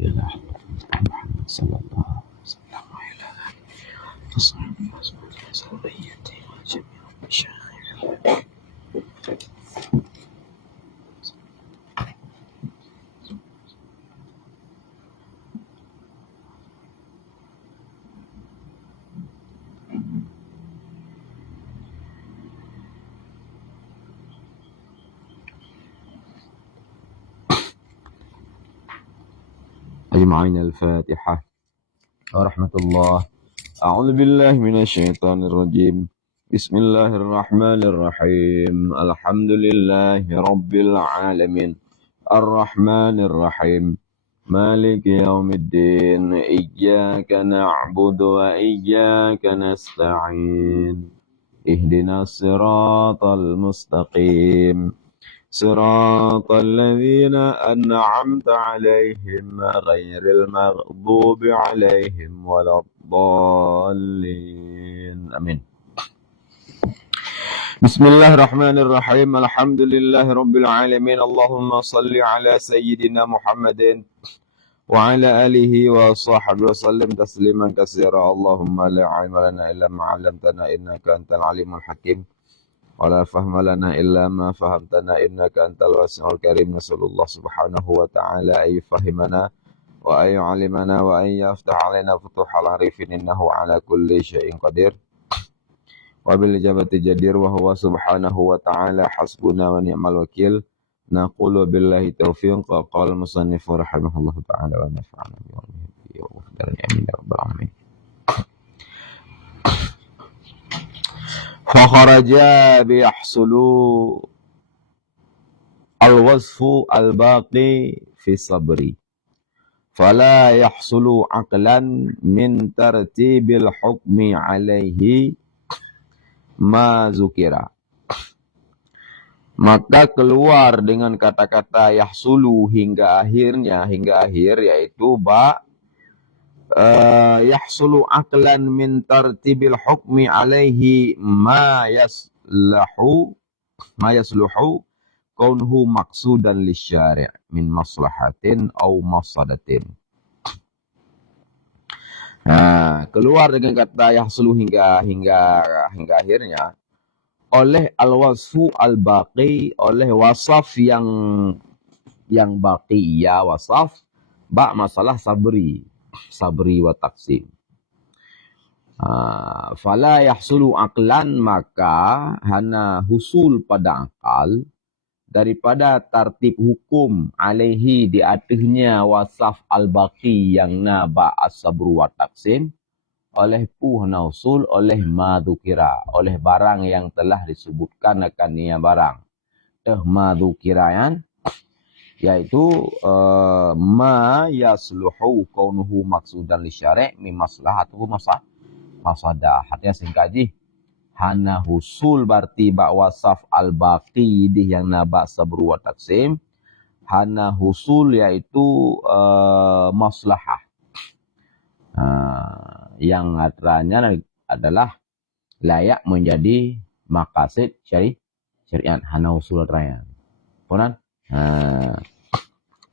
Bismillah. Muhammad sallallahu alaihi wasallam wa ala alihi wasahbihi wa zurriyyatihi wa jami'i masyayikhih. أجمعين الفاتحة ورحمة الله. أعوذ بالله من الشيطان الرجيم. بسم الله الرحمن الرحيم. الحمد لله رب العالمين الرحمن الرحيم مالك يوم الدين إياك نعبد وإياك نستعين اهدنا الصراط المستقيم صراط الذين أنعمت عليهم غير المغضوب عليهم ولا الضالين آمين. بسم الله الرحمن الرحيم. الحمد لله رب العالمين. اللهم صل على سيدنا محمد وعلى آله وصحبه وسلم تسليما كثيرا. اللهم لا علم لنا إلا ما علمتنا إنك أنت العليم الحكيم ولا فهم لنا إلا ما فهمتنا إنك أنت الواسع الكريم. نسأل الله سبحانه وتعالى أن يفهمنا وأن يعلمنا وأن يفتح علينا فتوح العارفين إنه على كل شيء قدير وبالإجابة جدير وهو سبحانه وتعالى حسبنا ونعم الوكيل. نقول بالله التوفيق. قال المصنف رحمه الله تعالى ونفعنا بعلمه وغفر آمين يا رب العالمين. فخرجا بيحصل الوصف الباقي في الصبر فلا يحصل عقلا من ترتيب الحكم عليه ما ذكر. Maka keluar dengan kata-kata yahsulu hingga akhir yaitu yahsulu aqlan min tartibil hukmi alaihi ma yasluhu kaunhu maqsudan lisyari' min maslahatin aw mafsadatin. Keluar dengan kata yahsulu hingga akhirnya oleh al-wasfu al-baqi, oleh wasaf yang baqi, ya wasaf masalah sabri wa taksim. Fala yahsulu aqlan, maka hana husul pada akal daripada tartib hukum alaihi di atasnya wasaf al-baqi yang naba as-sabru wa taksim, oleh hana usul oleh madukira, oleh barang yang telah disebutkan akan ia barang madukirayan, yaitu ma yasluhu kaunuhu maksudan li syari' min maslahatu masadah. Artinya singkaji hana husul berarti bak wasaf al-baqi di yang nabak sabru wa taksim, hana husul yaitu maslahah yang atranya adalah layak menjadi maqasid syariat, hana husul atranya punan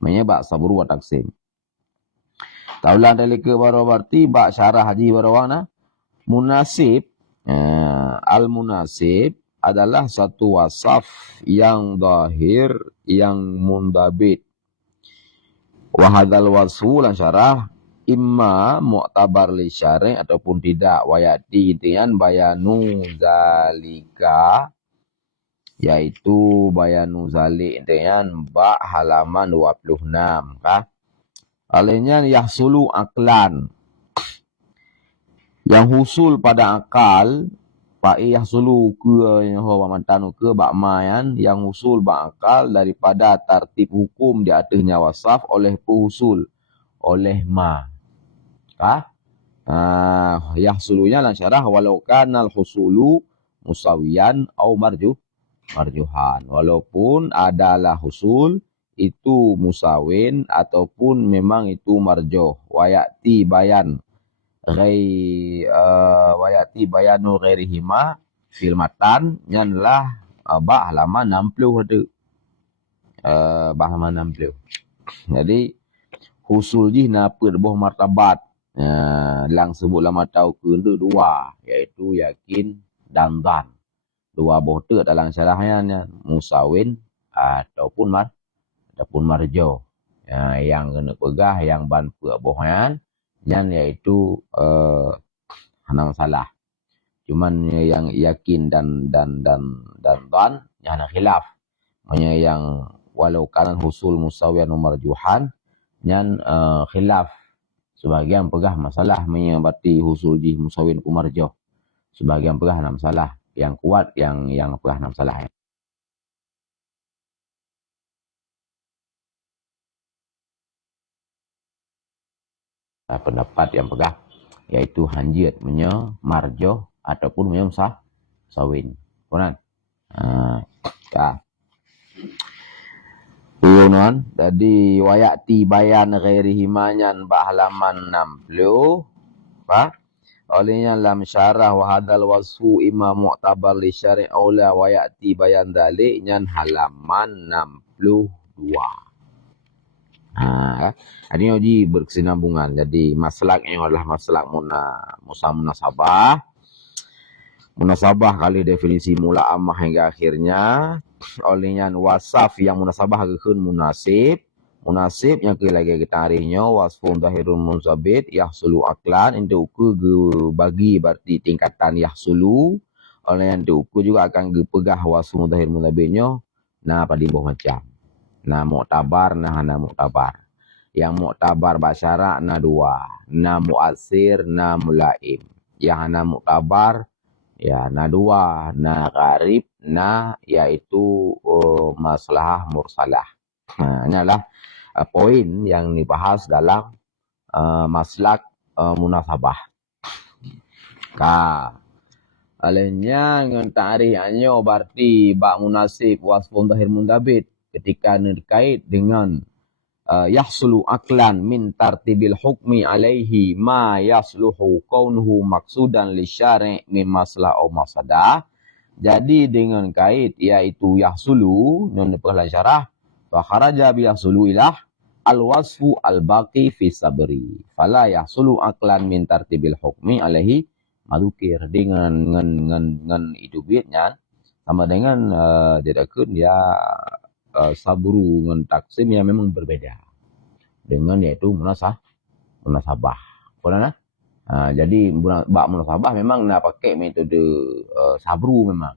menyebab sabru wa taksim. Taulan delika baru berarti bak syarah haji barawana munasib. Al-munasib adalah satu wasaf yang zahir, yang mundabit. Wa hadzal wasfu lan syarah imma mu'tabar li syari' ataupun tidak. Wayati intian bayanu zalika, yaitu bayanu zalik intian bak halaman 26 kah. Alihnya yahsulu aklan, yang husul pada akal, yahsulu ke yang hawa mantanu ke bak mayan, yang husul bak akal daripada tartib hukum di atasnya wasaf oleh pehusul oleh ma. Yahsulunya lan syarah walau kanal husulu musawiyan au marjuhan, walaupun adalah husul itu musawin ataupun memang itu marjuh. Wayati bayanu ghairihima fil matan yanlah halaman 60 ada. Halaman 60. Jadi husul jih na perboh martabat. Lang sebutlah matau ke dua, iaitu yakin dan dhan. Dua boh tu dalam syarahnya musawin ataupun marjo. Yang kena pegah yang ban perbohan yang iaitu hanam salah. Cuman yang yakin dan dhan yang khilaf. Maksudnya yang walau kanan husul musawian marjuhan yang khilaf. Sebagian pegah masalah menyebabkan husul di musawin kumarjo. Sebagian pegah enam salah. Yang kuat yang pegah enam salah. Pendapat yang pegah iaitu hanjit marjo ataupun sawin. Kemudian Unon, jadi wayati bayan ghairihi manyan halaman 60. Olehnya lam syarah wa hadal wasfu imam mu'tabar li syari' aula wayati bayan dalik nyan halaman 62. Ini uji berkesinambungan. Jadi maslaknya adalah maslak munasabah. Munasabah kali definisi mula amah hingga akhirnya. Olehnya wasaf yang munasabah agakun munasib. Munasib yang lagi kita tarihnya wasfun zahirun munzabit yahsulu aklan itu ukur bagi berarti tingkatan yahsulu. Oleh yang diukur juga akan pegah wasfun zahir munzabitnya pada ibuh macam. Mu'tabar hana mu'tabar. Yang mu'tabar basyara dua. Mu'asir mulaim. Yang hana mu'tabar dua, qarib, yaitu maslahah mursalah. Ini adalah poin yang dibahas dalam maslak munasabah. Alenya dengan ta'rifnya berarti bak munasib wasfun zahir mundabit ketika terkait dengan yahsulu aklan min tartibil hukmi alaihi ma yasluhu kaunuhu maksudan li syari' min maslah au masadah. Jadi dengan kait iaitu yahsulu non pengalaman syarah fa kharaja bi yahsulu ilah al wasfu al baqi fi sabri fala yahsulu aklan min tartibil hukmi alaihi madukir dengan itu bitnya sama dengan didakun sabru dengan taksim yang memang berbeda dengan yaitu munasabah. Jadi bak munasabah memang nak pakai metode sabru memang.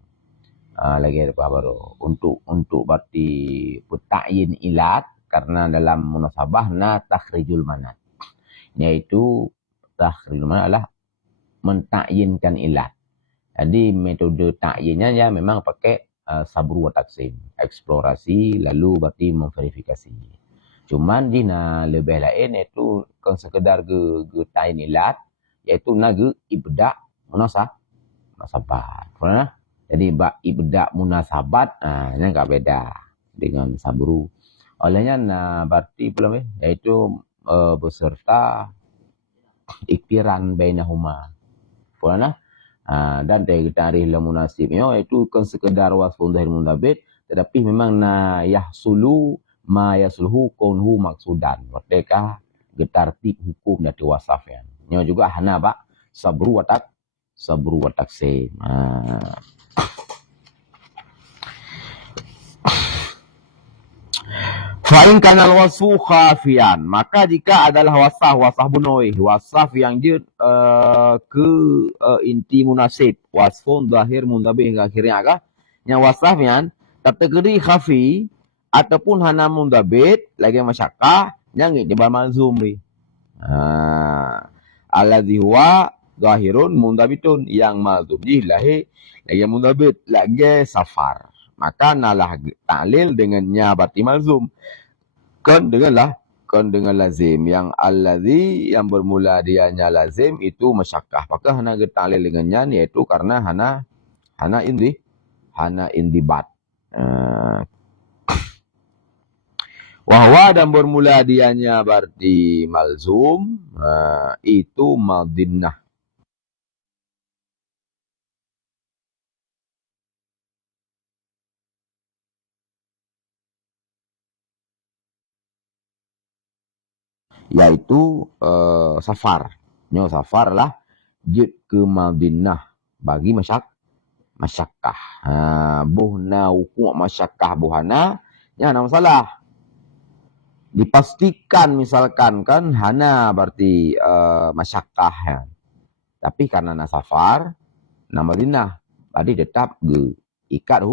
Lagi ada baru untuk berarti ta'yin ilat karena dalam munasabah takhrijul manat. Yaitu takhrijul manat adalah mentakyinkan ilat. Jadi metode takyinnya memang pakai sabru wa taksim, eksplorasi lalu berarti memverifikasi. Cuman dina lebih lain itu kan sekedar ke tayin ilat iaitu naga ibda munasabat. Jadi bak ibda munasabat yang enggak beda dengan sabru. Olehnya berarti belum yaitu beserta iktiran bainahuma. Dan dari tarikh munasibnya itu kan sekedar wasfun zahir mundabit tetapi memang yahsulu ma yasluhu kaunhu maksudan. Merdeka getartib hukum dari wasafnya. Ini juga hana bak sabru wa taksim. Fa'in kanal wasfu khafian, maka jika adalah wasaf bunoi, wasaf yang dia inti munasib, wasfun zahir mundabih hingga akhirnya yang wasafnya kategori khafi ataupun hana mundabit lagi masyakkah yang itibar malzum alladhi huwa zahirun mundabitun yang malzum lagi mundabit lagi safar, maka nalah ta'lil dengannya berarti malzum kan dengan lazim yang alladhi yang bermula dianya lazim itu masyakkah, maka hana ta'lil dengannya yaitu karena hana indibat. Wahwa dan bermula dianya berarti malzum itu madinnah. Yaitu safar. Nyo safar lah jid ke Madinah bagi masyakkah. Buhna wuku' masyakkah buhana, ya ada masalah. Dipastikan misalkan kan hana berarti masyakkah ya. Tapi karena na safar, na Madinah, berarti tetap ikat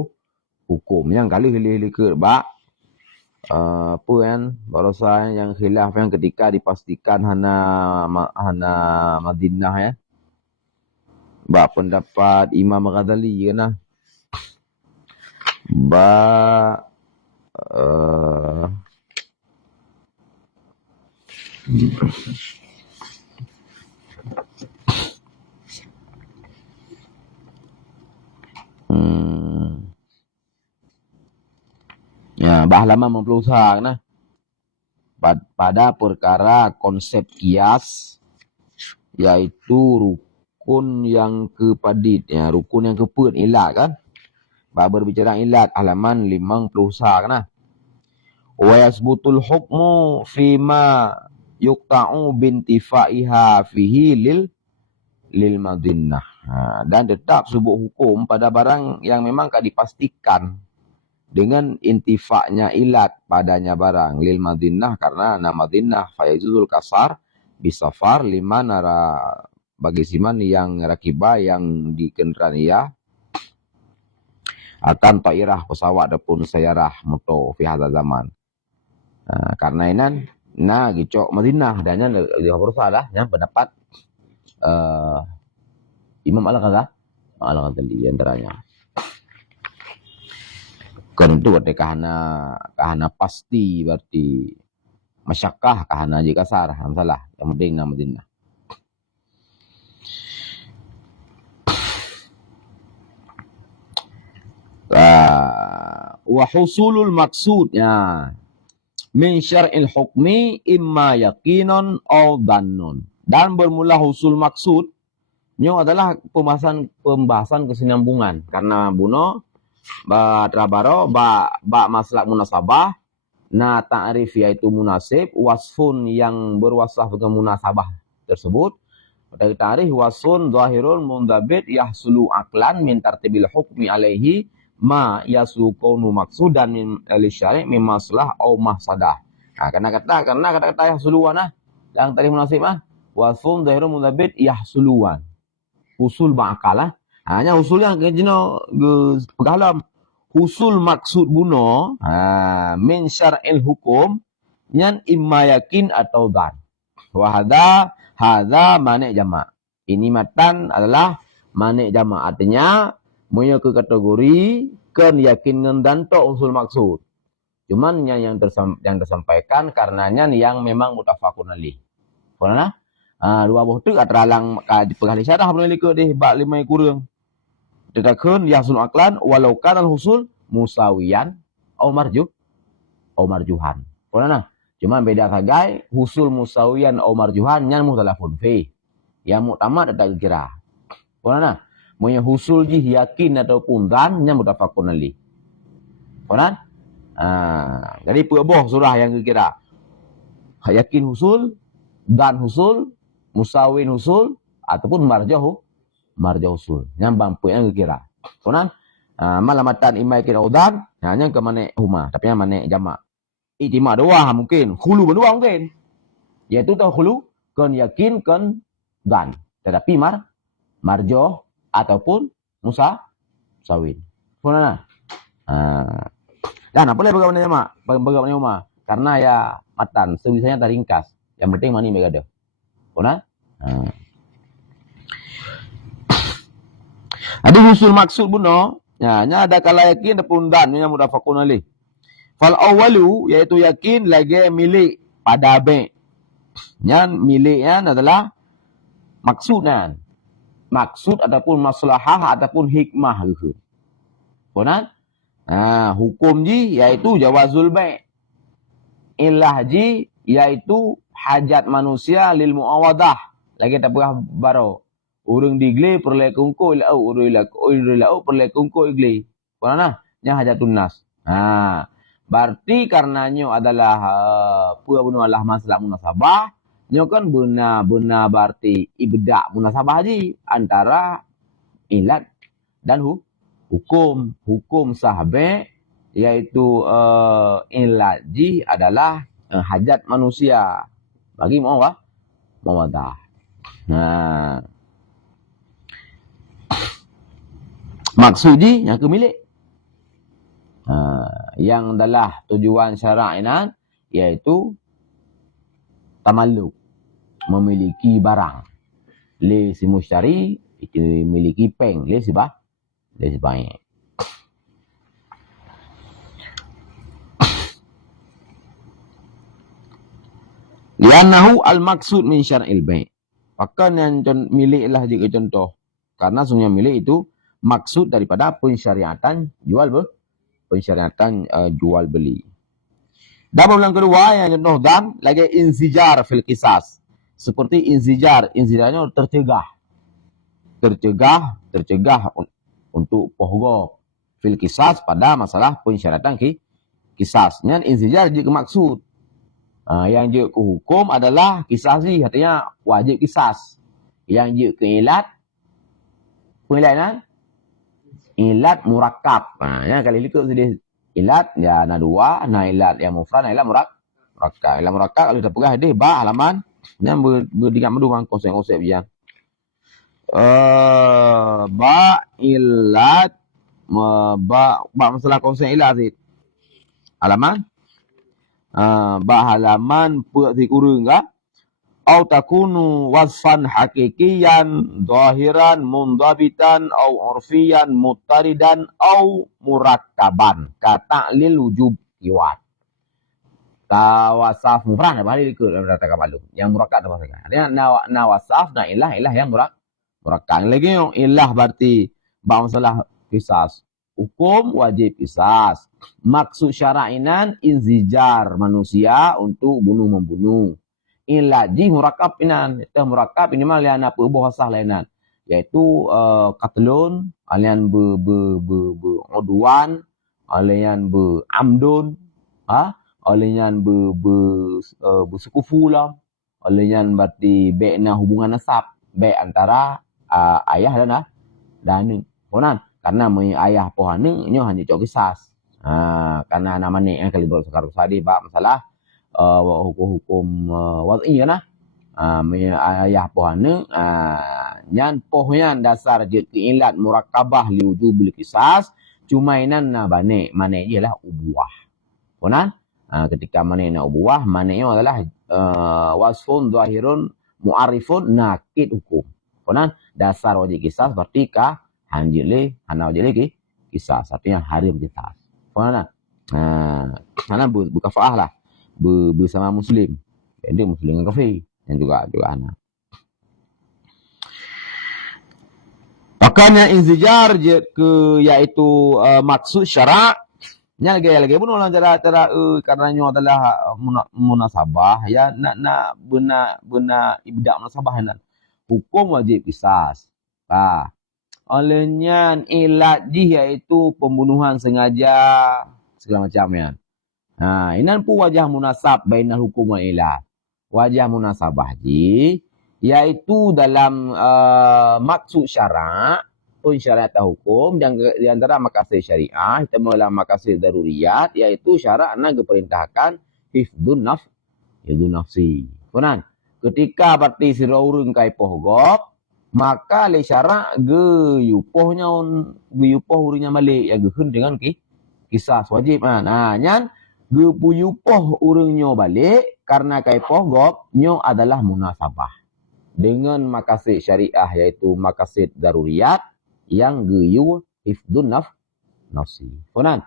hukum. Yang kali hili-hili ke apa kan barusan yang khilaf yang ketika dipastikan hana Madinah ya. Pendapat Imam Ghazali kan ya, halaman 50 nah. Pada perkara konsep kias yaitu rukun yang kepadit ya, rukun yang keput ilat kan. Berbicara ilat halaman 50 nah. Wa yasbutul hukmu fima yuqta'u bintifaiha fihi lil Madinah. Dan tetap subuh hukum pada barang yang memang kan dipastikan dengan intifaknya ilat padanya barang lil Madinah karena nama Madinah fayazul kasar bisafar lima nara bagi siman yang rakibah yang di kendaraan ia akan tairah pesawat ataupun sayarah motor fi hadza zaman. Karena inan gicok Madinah dan dia lah yang pendapat Imam Al-Ghazali antaranya. Kan itu ketika kahana pasti berarti masyakkah kahana je kasar masalah yang penting nama Madinah. Wa husulul maksudnya min syar'il hukmi imma yaqinon aw dannun. Dan bermula husul maksud nyo adalah pembahasan kesinambungan karena buno trabaro maslak munasabah na ta'rif yaitu munasib wasfun yang berwasaf dengan munasabah tersebut. Pada ta'rif wasfun zahirun mundabit yahsulu aqlan min tartibil hukmi alaihi ma yaslu kaunu maksudan min al-syari' min maslah au mahsadah. Karena kata yahsuluan yang tadi munasib wasfun zahirun mundabit yahsuluan usul ba'akal hanya usul yang kejino pegalam usul maksud buno min syar'il hukum yang imma yakin atau dan wa hadza mani' jama'. Ini matan adalah mani' jama', artinya punya ke kategori kan yakin dan to usul maksud. Cuman yang tersampaikan karenanya yang memang mutafaqun alaih. Karena dua buah tu ateralang pegahli syarah boleh ke deh bab 5 kurang. Tetakun yahsul aqlan walau kana al-husul musawiyan au marjuhan. Karena cuma beda sagai husul musawiyan au marjuhan yang mutalafun fi. Yang muktamad tak kira. Karena punya husul ji yakin ataupun dan yang mutafaqun alaih. Karena jadi pebuh surah yang kira yakin husul dan husul musawin husul ataupun marjah usul yang bampu yang kira. Kemudian malamatan imai kira udan hanya ke mana huma tapi yang mana jamak. Ijma dua mungkin, khulu berdua mungkin. Yaitu tahu khulu kan yakin kan dan tetapi marjah ataupun musawin. Kemudian dan apa boleh bagaimana jamak? Bagaimana huma? Karena ya matan sebisanya teringkas. Yang penting mani megada. Kemudian ada husul maksud buno, nya ada kala yakin ataupun dan yang mutafaqun alaih. Fal awwalu yaitu yakin lagi milik pada be. Yang miliknya adalah maksudnya. Maksud ataupun maslahah ataupun hikmah gitu. Kemudian hukum ji yaitu jawazul be. Ilah ji yaitu hajat manusia lil muawadah. Lagi tak pernah baro. Urang digle perle kungko ilau urang ilau perle kungko igle. Karena nya hajatun nas. Berarti karenanya adalah bunuh adalah masalah munasabah. Nyo kan benar berarti ibda munasabah ji antara ilat dan hukum. Hukum sahabat iaitu ilat ji adalah hajat manusia bagi mawadah. Nah, maksud ji yang kemilik. Yang adalah tujuan syarak ini iaitu tamalluk, memiliki barang. Li si mushtari itu memiliki peng, li si baik. Li'annahu al-maksud min syar'il bai'. Maka yang miliklah jika contoh. Karena sungguh milik itu maksud daripada pensyariatan jual beli. Dan yang kedua yang contoh dan lagi inzijar fil qisas. Seperti inzijarnya tercegah untuk pohgo fil qisas pada masalah pensyariatan qisas. Yang inzijar jika maksud. Yang je ke hukum adalah kisas ni, artinya wajib kisas. Yang je ke ilat, ilat murakkab. Yang kali likut sedih ilat ya na dua, na ilat yang mufrad, na ilat murakkab. Ilat murakkab kalau kita pegah dia ba halaman yang berdikat medu bang konsep biar. Ba ilat ba masalah konsep ilat sih. Halaman halaman pek kurung ka au takunu wasfan hakikiyan zahiran mundabitan au urfiyan muttaridan au murakkaban kata lil wujub iwat tawasaf mufrad balik ke kata kabalu yang murakkab apa saja artinya nawasaf na ilah yang murakkab lagi yang ilah berarti masalah qisas hukum wajib qisas. Maksud syara'inan inzijar manusia untuk bunuh-membunuh. Ilaji murakkab inan. Itu murakkab ini mah lian apa bahasa lainan. Yaitu katlun, alian udwan, alian amdun, alian bersekufulam, alian berarti baikna hubungan nasab, baik antara ayah dan konan. Karena ayah pohane nyo hanya cok kisas. Karena nama ni yang kali sekarang tadi bab masalah hukum wad'i kan ayah pohane nyan pohyan dasar je ilat murakkabah li wujubil kisas cumainan na bane mane ialah ubuah. Konan ketika mane na ubuah mane adalah wasfun zahirun mu'arifun nakid hukum. Konan dasar wajib kisas berarti ka hanjile ki kisas artinya harim kisas. Mana? Mana berkafaah lah bersama muslim. Jadi muslim dengan kafir yang juga anak. Makanya inzijar ke yaitu maksud syarak nya lagi pun orang cara karenanya adalah munasabah ya nak benar ibda munasabah hukum wajib kisas. Olehnya ilat iaitu pembunuhan sengaja segala macamnya. Inan pun wajah munasab bainal hukum wa ilat. Wajah munasabah iaitu dalam maksud syarak pensyariatan hukum dan di antara maqasid syariah kita dalam maqasid daruriyat iaitu syarak nak diperintahkan hifdun nafsi. Kemudian ketika berarti sira urang kai pohgop maka le syarak ge yupohnya urangnya balik ya gehun dengan kisas wajib nyan ge puyupoh urangnya balik karena kai pohgop nyo adalah munasabah dengan maqasid syariah yaitu maqasid daruriyat yang geyu hifdun nafsi. Kemudian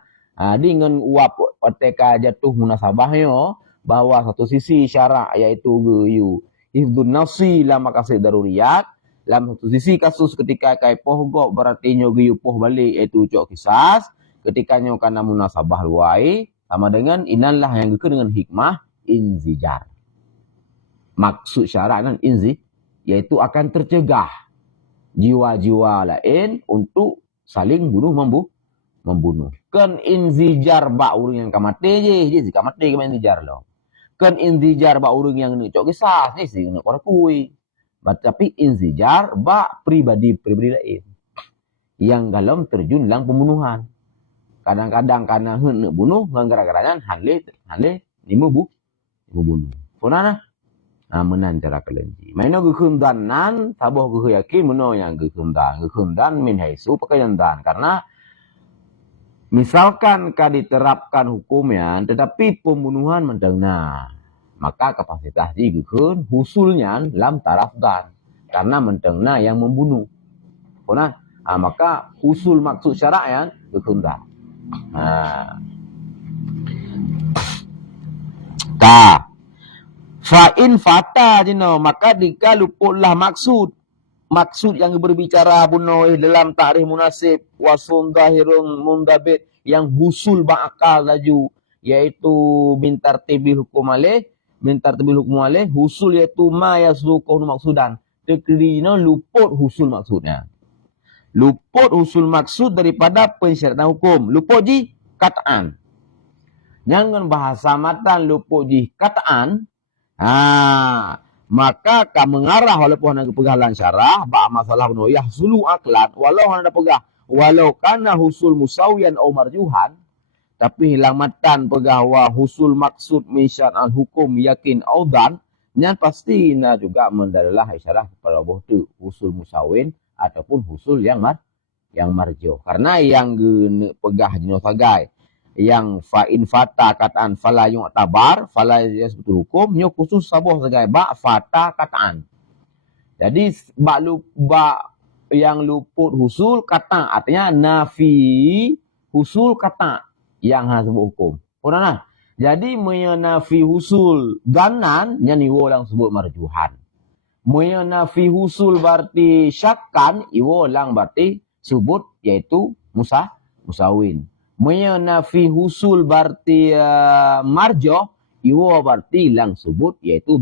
dengan uap ketika jatuh munasabahnya bahwa satu sisi syarak yaitu geyu hifdun nafsi la maqasid daruriyat. Dalam satu sisi kasus ketika kai pohgok berarti nyo giyupoh balik iaitu cok kisas ketika nyo kana munasabah luai sama dengan inanlah yang geker dengan hikmah inzijar. Maksud syarak kan yaitu akan tercegah jiwa-jiwa lain untuk saling bunuh membunuh. Kan inzijar ba urang yang kamate je kamate ke inzijar lo. Kan inzijar ba urang yang ni cok kisah ni sih nak kui. Tapi inzijar ba pribadi lain yang dalam terjun dalam pembunuhan. Kadang-kadang karena hendak bunuh, gara-garanya hanle ni membunuh. Punana menan cara kelenji. Maino gekundanan taboh ge yakin meno yang gekundan min haisu pakaian dan karena misalkan diterapkan hukumnya tetapi pembunuhan mendengna maka kapasitas digekun husulnya dalam taraf dan karena mendengna yang membunuh. Punana maka usul maksud syara'an gekundan. Fa'in fata jino maka jika luputlah maksud yang berbicara bunoh dalam ta'rif munasib wasfun zahirun mundabit yang husul ba'akal laju yaitu min tartibil hukum alaih husul yaitu ma yasluquhu maksudan tekerina luput husul maksudnya. Luput usul maksud daripada pensyaratan hukum. Luput ji kataan. Jangan bahasa matan luput ji kataan. Maka mengarah walaupun ada pegalan syarah ba masalah beno yahsulu aklan walau ada pegah walau kana husul musawiyan au marjuhan tapi hilang matan pegah wa husul maksud min syar'an hukum yakin au dan nyan pasti na juga mendalalah isyarah kepada bohtu husul musawin ataupun husul yang marjo. Karena yang pegah jino sagai yang fa'in fata kataan fala yung tabar fala yasbutul hukum nyo khusus saboh sagai ba fata kataan. Jadi ba yang luput husul kata artinya nafi husul kata yang sebut hukum. Pernah. Jadi menafi husul ganan yang iwo lang sebut marjuhan. Menafi husul berarti syakkan, iwo lang berarti sebut yaitu musawin. Menafi husul berarti marjo, iwo berarti lang sebut yaitu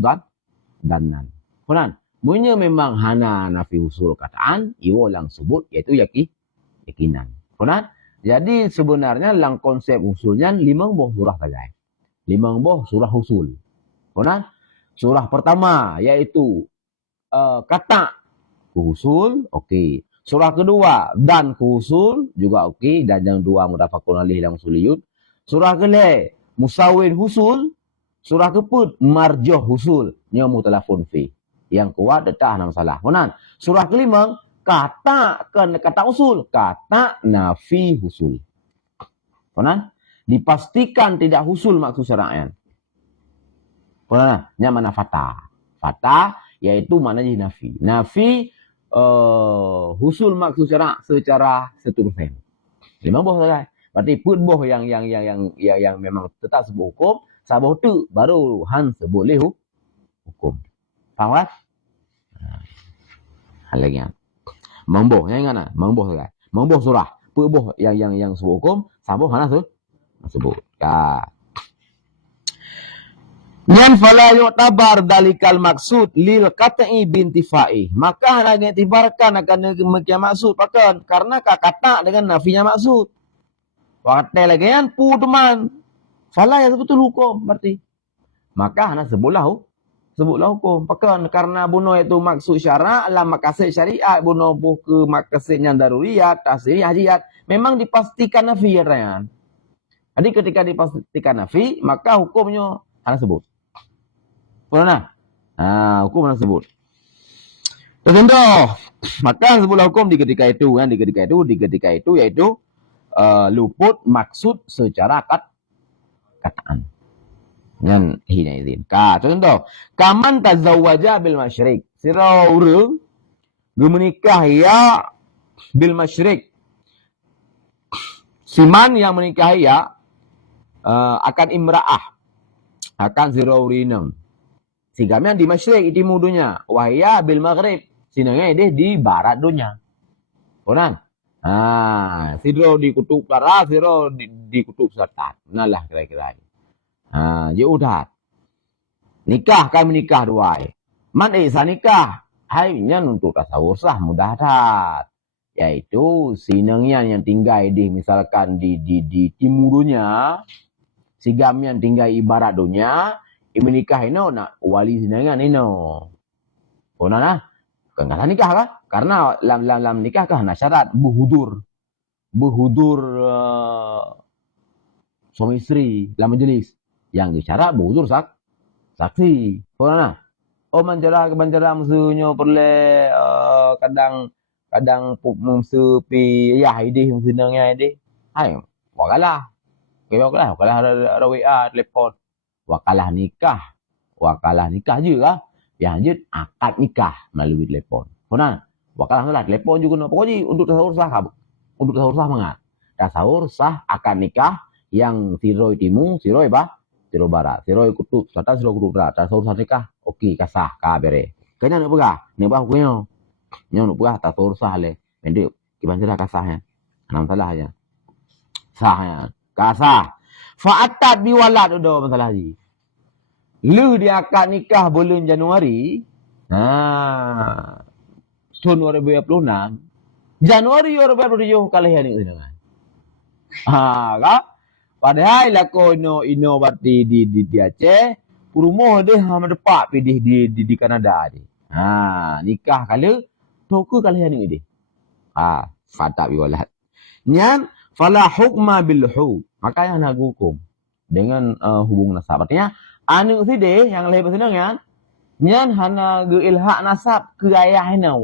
danan. Kemudian, memang hana nafi husul kataan, iwo lang sebut yaitu yakinan. Kemudian, jadi sebenarnya lang konsep husulnya 5 buah surah saja. 5 buah surah husul. Kemudian, surah pertama yaitu kata kuhusul, okey. Surah kedua dan kuhusul juga okey dan yang dua mudafakun alih yang suliyut. Surah kedua musawin husul. Surah keempat marjoh husul. Nya mutalafun fi. Yang kuat detah nama salah. Kemudian surah kelima kata usul, kata nafi husul. Kemudian dipastikan tidak husul maksud syara'an. Kemudian nya mana fata. Fata yaitu maknanya nafi. Nafi husul maksud syara' secara seterusnya. 5 buah saja. Berarti pun buah yang memang tetap sebut hukum, sabah tu baru han sebut leh hukum. Faham tak? Lagi. Mangboh yang ingat mangboh saja. Mangboh surah. Pun buah yang sebut hukum, sabah han sebut. Yang fala yu'tabar dalikal maksud lil qat'i bintifai. Maka nak tibarkan akan mekia maksud pakan karena kata dengan nafinya maksud. Waktu lagi kan pu teman. Fala ya betul hukum berarti. Maka nak sebutlah hukum pakan karena buno itu maksud syara' la maqasid syariat buno buh ke maqasidnya daruriyat tasrih hajiyat memang dipastikan nafi ya. Jadi ketika dipastikan nafi maka hukumnya harus sebut. Pernah? Hukum mana sebut? Contoh, maka sebutlah hukum di ketika itu kan, di ketika itu yaitu luput maksud secara kataan. Yang hina izin. Contoh, kaman tazawwaja bil masyriq. Sira urang menikah ya bil masyriq. Siman yang menikah ya akan imra'ah. Akan sira urinam. Sigamian di masyriq di mudunya, wahya bil maghrib. Sinangnya dia di barat dunia. Konan. Sidro di kutub barat, sidro di kutub selatan. Nalah kira-kira. Dia udah. Nikah kan menikah dua. Man isa nikah. Hai nya untuk tasawur sah mudah dah. Yaitu sinangnya yang tinggal di misalkan di timurnya, sigam yang tinggal ibarat dunia, menikah ino nak wali sinangan ino. Kona nah, kan nikah kah? Karena lam nikah kah nah syarat berhudur suami istri dalam majelis. Yang disyarat berhudur saksi. Kona nah. Oh manjara maksudnya perle kadang mungsu pi ya ide senangnya ide. Hai, wakalah. Wakalah ada WA telepon. Wakalah nikah je lah. Yang je akad nikah melalui telepon. Kona wakalah lah telepon juga nak pokoknya untuk tasawur sah. Untuk tasawur sah mangat. Tasawur sah akad nikah yang siroi timur, siroi barat. Siroi kutub selatan, siroi kutub barat. Tasawur sah nikah. Okey, kasah ka bere. Kena nak pegah. Ni bah hukumnya. Nyo nak pegah tasawur sah le. Pendek kiban sudah kasahnya. Enam salah aja. Sahnya. Kasah. Fa'atat biwalad udah masalah haji. Lu dia akad nikah bulan Januari. Tahun 2026. Januari 2027 kalian ni dengan. Kah? Padahal lako ino berarti di Aceh. Rumah dia hama depak pidih di Kanada ni. Nikah kala toku kalian ni dia. Fata biwalad. Nyan fala hukma bil hub. Maka yang nak hukum dengan hubung nasab. Artinya anu side yang lebih senang kan. Nyan hana ge ilhaq nasab ke ayah ina.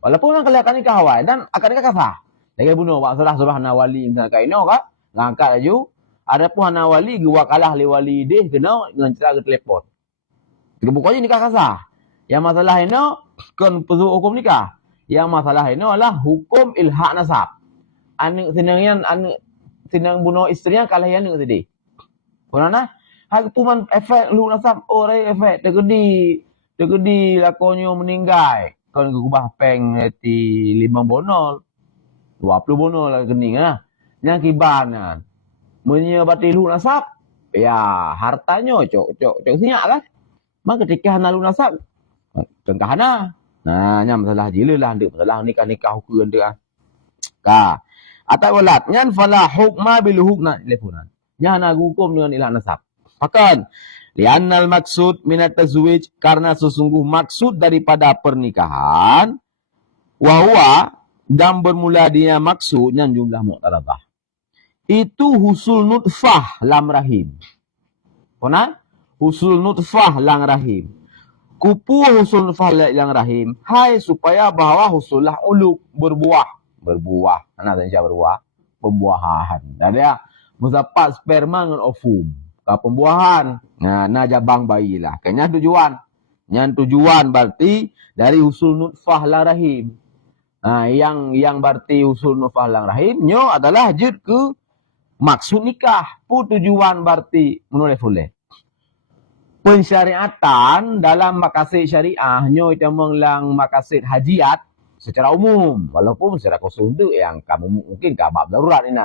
Walaupun orang kalian akan nikah awal dan akan nikah kasah. Lagi bunuh wak surah hana wali insan kaino ka ngangkat aju. Adapun hana wali ge wakalah li wali deh kena dengan cara ke telefon. Pokoknya nikah kasah. Yang masalah ino kan pesu hukum nikah. Yang masalah ino adalah hukum ilhaq nasab. Anu senangnya anu senang bunuh isterinya kalah yang anu tadi. Korana hak puman efek lu nasab ore efek tegedi lakonyo meninggal. Kan gubah peng ti 5 bonol. 20 bonol lah kening ah. Yang kibarnya menyebati lu nasab ya hartanya cok sinyak kan. Mak ketika hana lu nasab tengkahana. Nya masalah jila lah ndik masalah nikah hukum ndik ka. Atak walad nyan fala hukma bil hukna teleponan. Nya na hukum dengan ilah nasab. Bahkan li'annal maksud minat tazwij karena sesungguh maksud daripada pernikahan wahwa dan bermula dia maksudnya jumlah muqtarabah. Itu husul nutfah lam rahim. Kona? Husul nutfah lam rahim. Kupu husul nutfah lam rahim. Hai supaya bahwa husullah uluk berbuah. Anak saya berbuah. Pembuahan. Dan dia mendapat sperma dengan ovum. Pembuahan. Nah jabang bayi lah. Kayaknya tujuan. Yang tujuan berarti dari husul nutfah lam rahim. Yang berarti husul nutfah lam rahim. Nyo adalah jid ke maksud nikah. Pu tujuan berarti menoleh-oleh. Pensyariatan dalam makasid syariah. Nyo itu menglang makasid hajiat. Secara umum. Walaupun secara khusus itu yang kamu mungkin kabab darurat ini.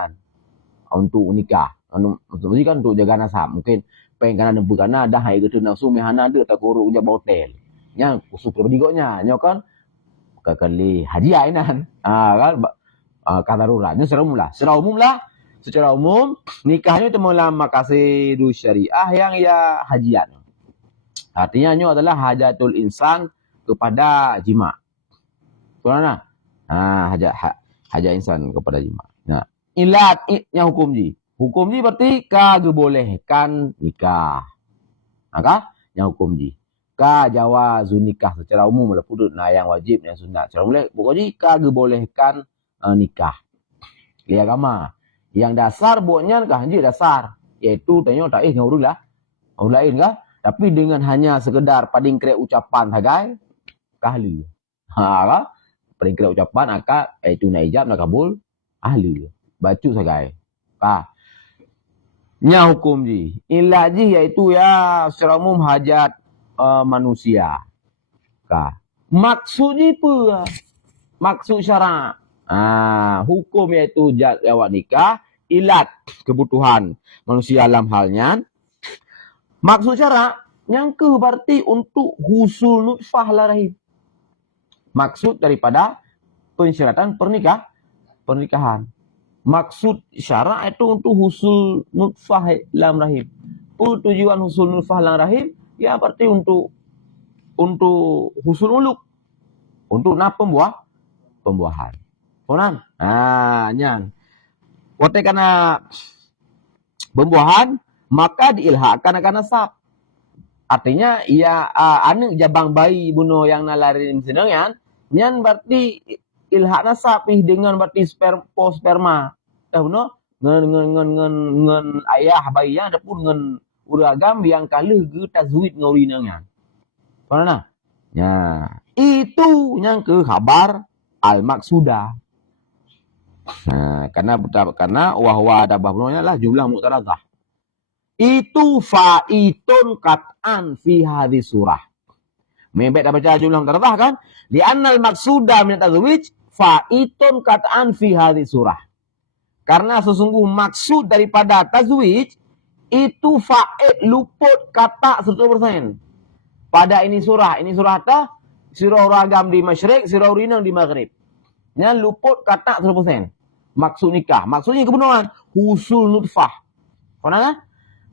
Untuk nikah. Untuk kan untuk jaga nasab. Mungkin pengen kana nempu kana dah hai gitu nafsu mehana ada tak kuruk ujab hotel. Yang khusus perbedigoknya. Nyo kan kekali hajiat ini kan. Kan darurat. Ini secara umum lah. Secara umum nikahnya itu dalam makasid syariah yang ya hajiat. Artinya nyo adalah hajatul insan kepada jima'. Kerana hajat insan kepada jima'. Nah, ilatnya hukum ji. Hukum ji berarti kagebolehkan nikah. Maka yang hukum ji. Ka jawazu nikah secara umum ada pudut nah yang wajib yang sunat. Secara umum pokoknya kagebolehkan nikah. Di agama. Yang dasar buatnya kah haji dasar. Iaitu tanya tak ngurus lah. Orang lain kah? Tapi dengan hanya sekedar pading krek ucapan hagai kahli. Kah? Paling kira ucapan akad itu nak ijab nak kabul ahli bacu sagai nya hukum ji ilaji iaitu ya secara umum hajat manusia maksud ji apa maksud syarak hukum iaitu jawab nikah ilat kebutuhan manusia dalam halnya maksud syarak yang ke berarti untuk husul nutfah rahim. Maksud daripada pensyaratan pernikahan. Maksud syarak itu untuk husul nutfah dalam rahim. Tujuan husul nutfah dalam rahim, ya berarti untuk husul muluk. Untuk pembuahan. Konan? Nyan. Kote kana pembuahan, maka diilhakkan akan nasab. Artinya, ya anu jabang bayi bunuh yang nalarin sedang nyan berarti ilhak nasab dengan berarti sperma. Dah bunuh ngen ayah bayi ada pun ngen uragam yang kalih ge tazwid ngaurinangan. Konan? Ya, itu yang ke khabar al-maksudah. Karena wahwa dabah benuhnya lah jumlah mu'taradah. Itu fa'itun qat'an fi hadis surah. Membet dah baca jumlah mu'taradah kan? Li'annal maksudah min tazwij fa'itun qat'an fi hadis surah. Karena sesungguh maksud daripada tazwij itu fa'id luput kata 100%. Pada ini surah ta surah ragam di masyrik, surah urinang di maghrib. Nya luput kata 100%. Maksud nikah, maksudnya kebenaran husul nutfah. Mana?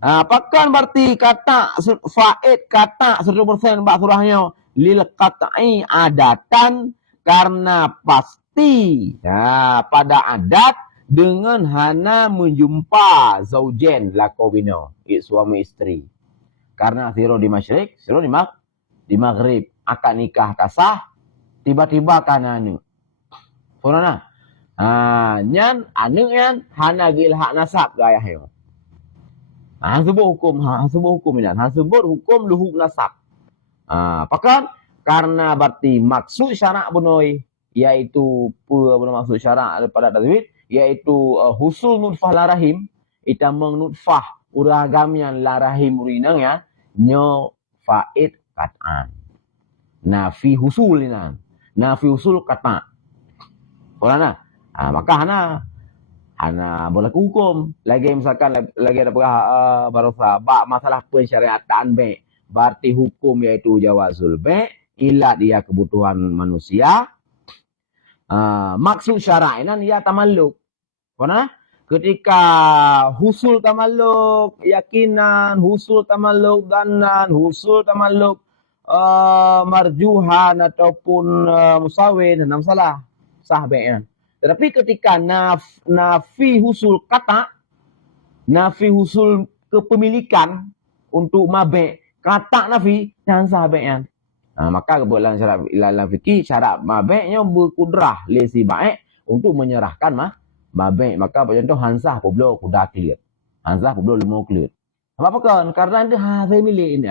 Apakah berarti kata faid kata 100% bak surahnya lil qat'i adatan karena pasti pada adat dengan hana menjumpa zaujen lakowino, suami istri. Karena siro di masyrik, siro di maghrib. Akad nikah kasah, tiba-tiba kan anu. Sonana. Nyan, anu yan, hana gilhak nasab gaya yo. Sebut hukum yan. Sebut hukum luhuk nasab. Apakah? Karena berarti maksud syarak bunoi, yaitu maksud syarak daripada tazwid, yaitu husul nutfah larahim, itamang nutfah uragam yang larahim urinang ya, nyo faid kat'an. Nafi husul ini. Nafi husul kata. Korana. Maka hana berlaku hukum. Lagi misalkan lagi ada barosa bak masalah pensyariatan be. Berarti hukum yaitu jawazul be. Ila dia kebutuhan manusia. Maksud syarainan ia tamalluk. Korana. Ketika husul tamalluk, yakinan, husul tamalluk, danan, husul tamalluk, marjuhan ataupun musawin, enam salah, sah bayan. Tetapi ketika nafi husul kata, nafi husul kepemilikan untuk mabe, kata nafi, jangan sah bayan. Maka kebetulan syarat ilalah fikih, syarat mabe-nya berkudrah lesi baik untuk menyerahkan mabe. Maka contoh hansah publo kuda clear. Hansah publo lemo clear. Apa kan? Karena dia hasil milik ini.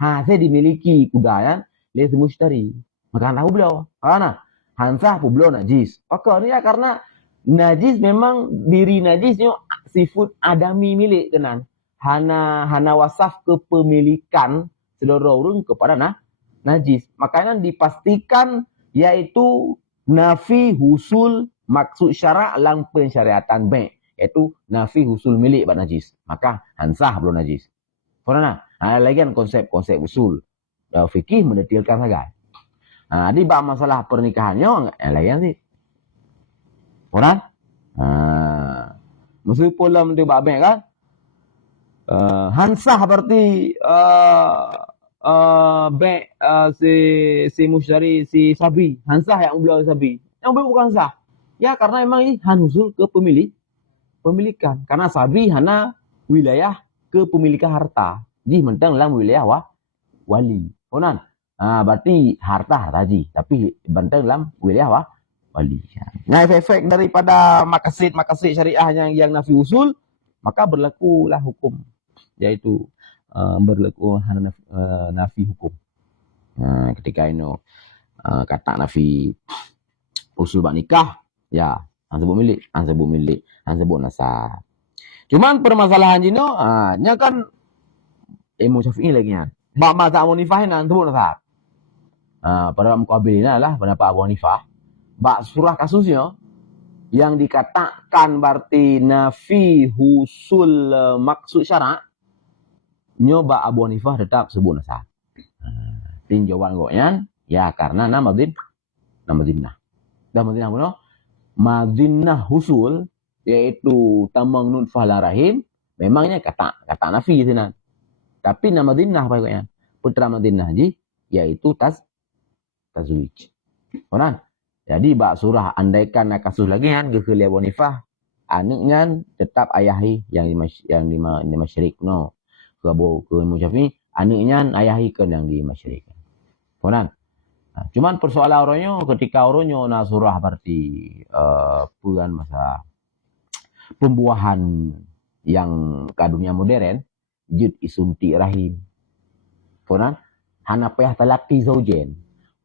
Hasil dimiliki kuda ya, lesi mushtari. Maka tahu publo. Karena hansah publo najis. Maka ni ya karena najis memang diri najisnya sifat adami milik tenan. Hana wasaf kepemilikan seluruh orang kepada najis. Makanya dipastikan yaitu nafi husul maksud syarak lang pensyariatan be, iaitu nafi husul milik bak najis. Maka hansah belum najis. Korana, lagi kan konsep usul fikih mendetilkan saja. Di bak masalah pernikahannya lain sih. Korana, meskipun dalam tu bak be kan, hansah berarti si musyrari si sabi, hansah yang belum sabi. Yang bukan sah. Ya karena memang ini hanusul ke pemilikan. Karena sabi hana wilayah kepemilikan harta. Jadi mentang dalam wilayah wali. Konan. Berarti harta haji. Tapi mentang dalam wilayah wali. Nah efek daripada makasid syariah yang nafi usul, maka berlakulah hukum. Yaitu berlaku nafi hukum. Ketika ini kata nafi usul bak nikah, ya, sebut milik, sebut nasab. Cuman permasalahan jino, nya kan ilmu Syafi'i lagi nya. Bak mazhab Abu Hanifah nan sebut nasab. Pada muqabilina lah pendapat Abu Hanifah. Bak surah kasusnya yang dikatakan berarti nafi husul maksud syarak, nyoba Abu Hanifah tetap sebut nasab. Tinjauan goknya, ya karena nama dimnah. Dan madinah mana? Madinah husul, iaitu tamang nutfah lan rahim, memangnya kata nafi sana. Tapi nama madinah apa ikutnya? Putra madinah ji, iaitu tazwij. Kan? Jadi bak surah andaikan kasus lagi kan ke Abu Hanifah, anaknya tetap ayahi yang di masyrik no. Ke Imam Syafi'i, anaknya ayahi ke yang di masyrik. Kan? Nah, cuman persoalan orangnya ketika orangnya nak surah berarti puan masa pembuahan yang ke dunia modern, jud isunti rahim. Kan? Hana payah talaki zaujen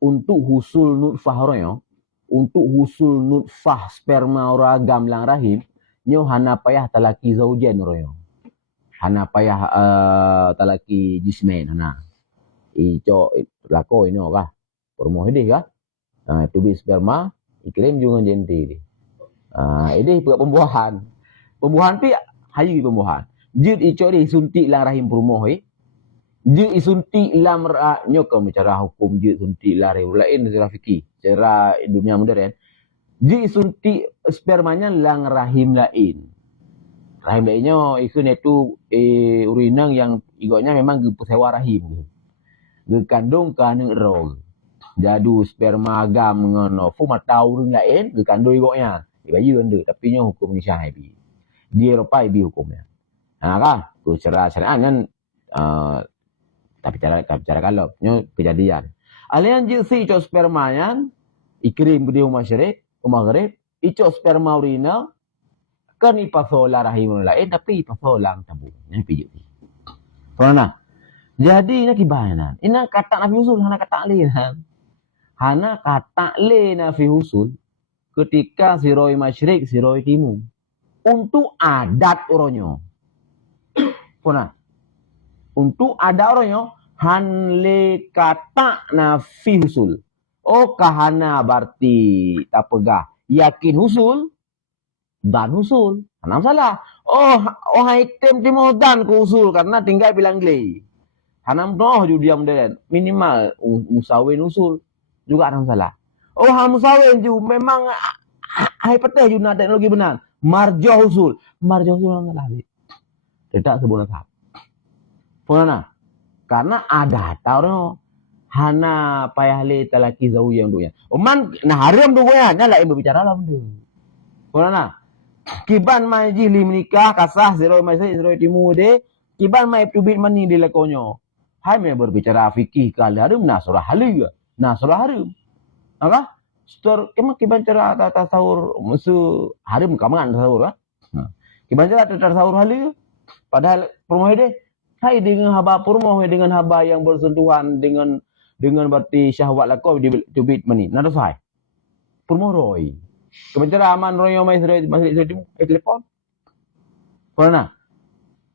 untuk husul nutfah orangnya, untuk husul nutfah sperma oragam lang rahim, nyo hana payah talaki zaujen orangnya. Hana payah talaki jismen hana. Ico lako ini kah? Permoh ini kah? Tubi sperma, iklim juga jenti. Ini pembuahan. Pembuahan pi hayu pembuahan. Jid ico di suntik lang rahim permoh jid isuntik lam nyo ke bicara hukum jid suntik lang rahim lain secara fikih, secara dunia modern. Jid isuntik spermanya lang rahim lain. Rahim lainnya itu urinang yang igotnya memang sewa rahim. Gekandung kanu rog. Jadu sperma agam ngono fu matau ring lain gekandung igotnya. Ibayu ande tapi nya hukum ni syahibi. Di Eropah ibi hukumnya. Kan? Tu secara syariat kan tapi cara kalau nya kejadian. Alian je si ico sperma yan ikrim di maghrib ico sperma urina kan ipasola rahim lain tapi ipasola tabung. Nya pijit. Karena jadi ini kibanan. Ini kata nafi usul, hana kata li. Hana kata li nafi usul ketika siroi masyrik, siroi timur. Untuk adat orangnya. Karena untuk adat orangnya, hanle kata nafi usul. Oh kahana berarti tak pegah. Yakin usul, dan usul. Hana salah. Oh item timur dan ke usul karena tinggal bilang geli. Hanam doh juga diam deh. Minimal musawin usul juga ada salah. Oh musawin juga memang hai peteh juga teknologi benar. Marjoh usul yang salah. Tidak sebuah tahap. Pernah? Karena ada tahu hana payah le talaki zau yang dunia. Man nah haram tu punya, nya lain berbicara lah tu. Pernah? Kiban mai jili menikah kasah zero timu de. Kiban mai tubit mani di lekonyo. Hai me berbicara fikih kali harum nah surah halim. Nah surah harum. Apa? Stor kemak kiban cara tata sahur musuh harum kamangan sahur ah. Kiban cara tata sahur halim. Padahal permoh de hai dengan haba permoh dengan haba yang bersentuhan dengan berarti syahwat lakau di tubit mani. Nah dosa hai. Permoh roy. Kiban cara aman roy mai masih telepon. Pernah?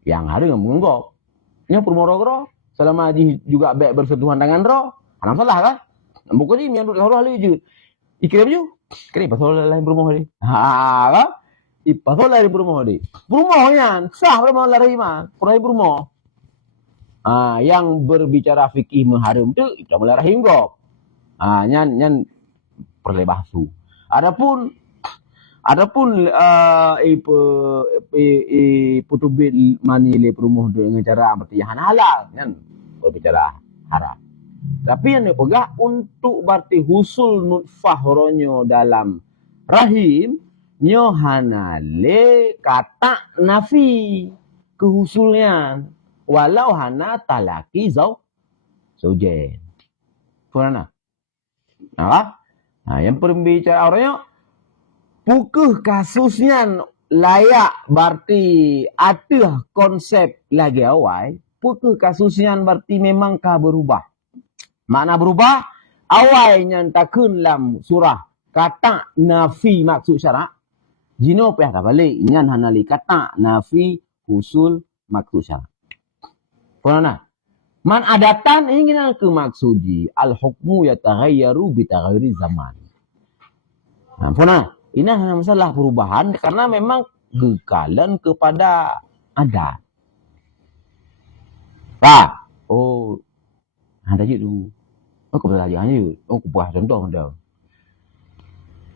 Yang harum menggok. Nya permoh roy. Selama juga baik bersentuhan dengan roh, anak salah kan? Bukan ni yang duduk roh je. Ikirim je. Kini pasal lain berumah ni. Kan? Pasal lain berumah ni. Berumahnya sah berumah lari mah. Kurai berumah. Yang berbicara fikih mengharum tu itu mulai rahim kok. Nyan perlebasu. Adapun putubit mani le perumuh dengan cara berarti yang halal kan berbicara haram. Tapi yang dipegah untuk berarti husul nutfah horonyo dalam rahim nyo hanale kata nafi kehusulnya walau hana talaki zaujen. Faham? Yang perbicara orangnya pukul kasusnya layak berarti ada konsep lagi awal. Pukul kasusnya berarti memangkah berubah. Makna berubah, awalnya takun lam surah kata nafi maksud syarak. Jino payah tak balik. Nyan hanali kata nafi husul maksud syarak. Pernah? Man adatan ingin ke maksudi al-hukmu yataghayyaru bitaghayyuri zaman. Pernah? Ini hanya masalah perubahan karena memang gekalan kepada adat. Ada je tu. Aku belajar je. Aku buat contoh dah.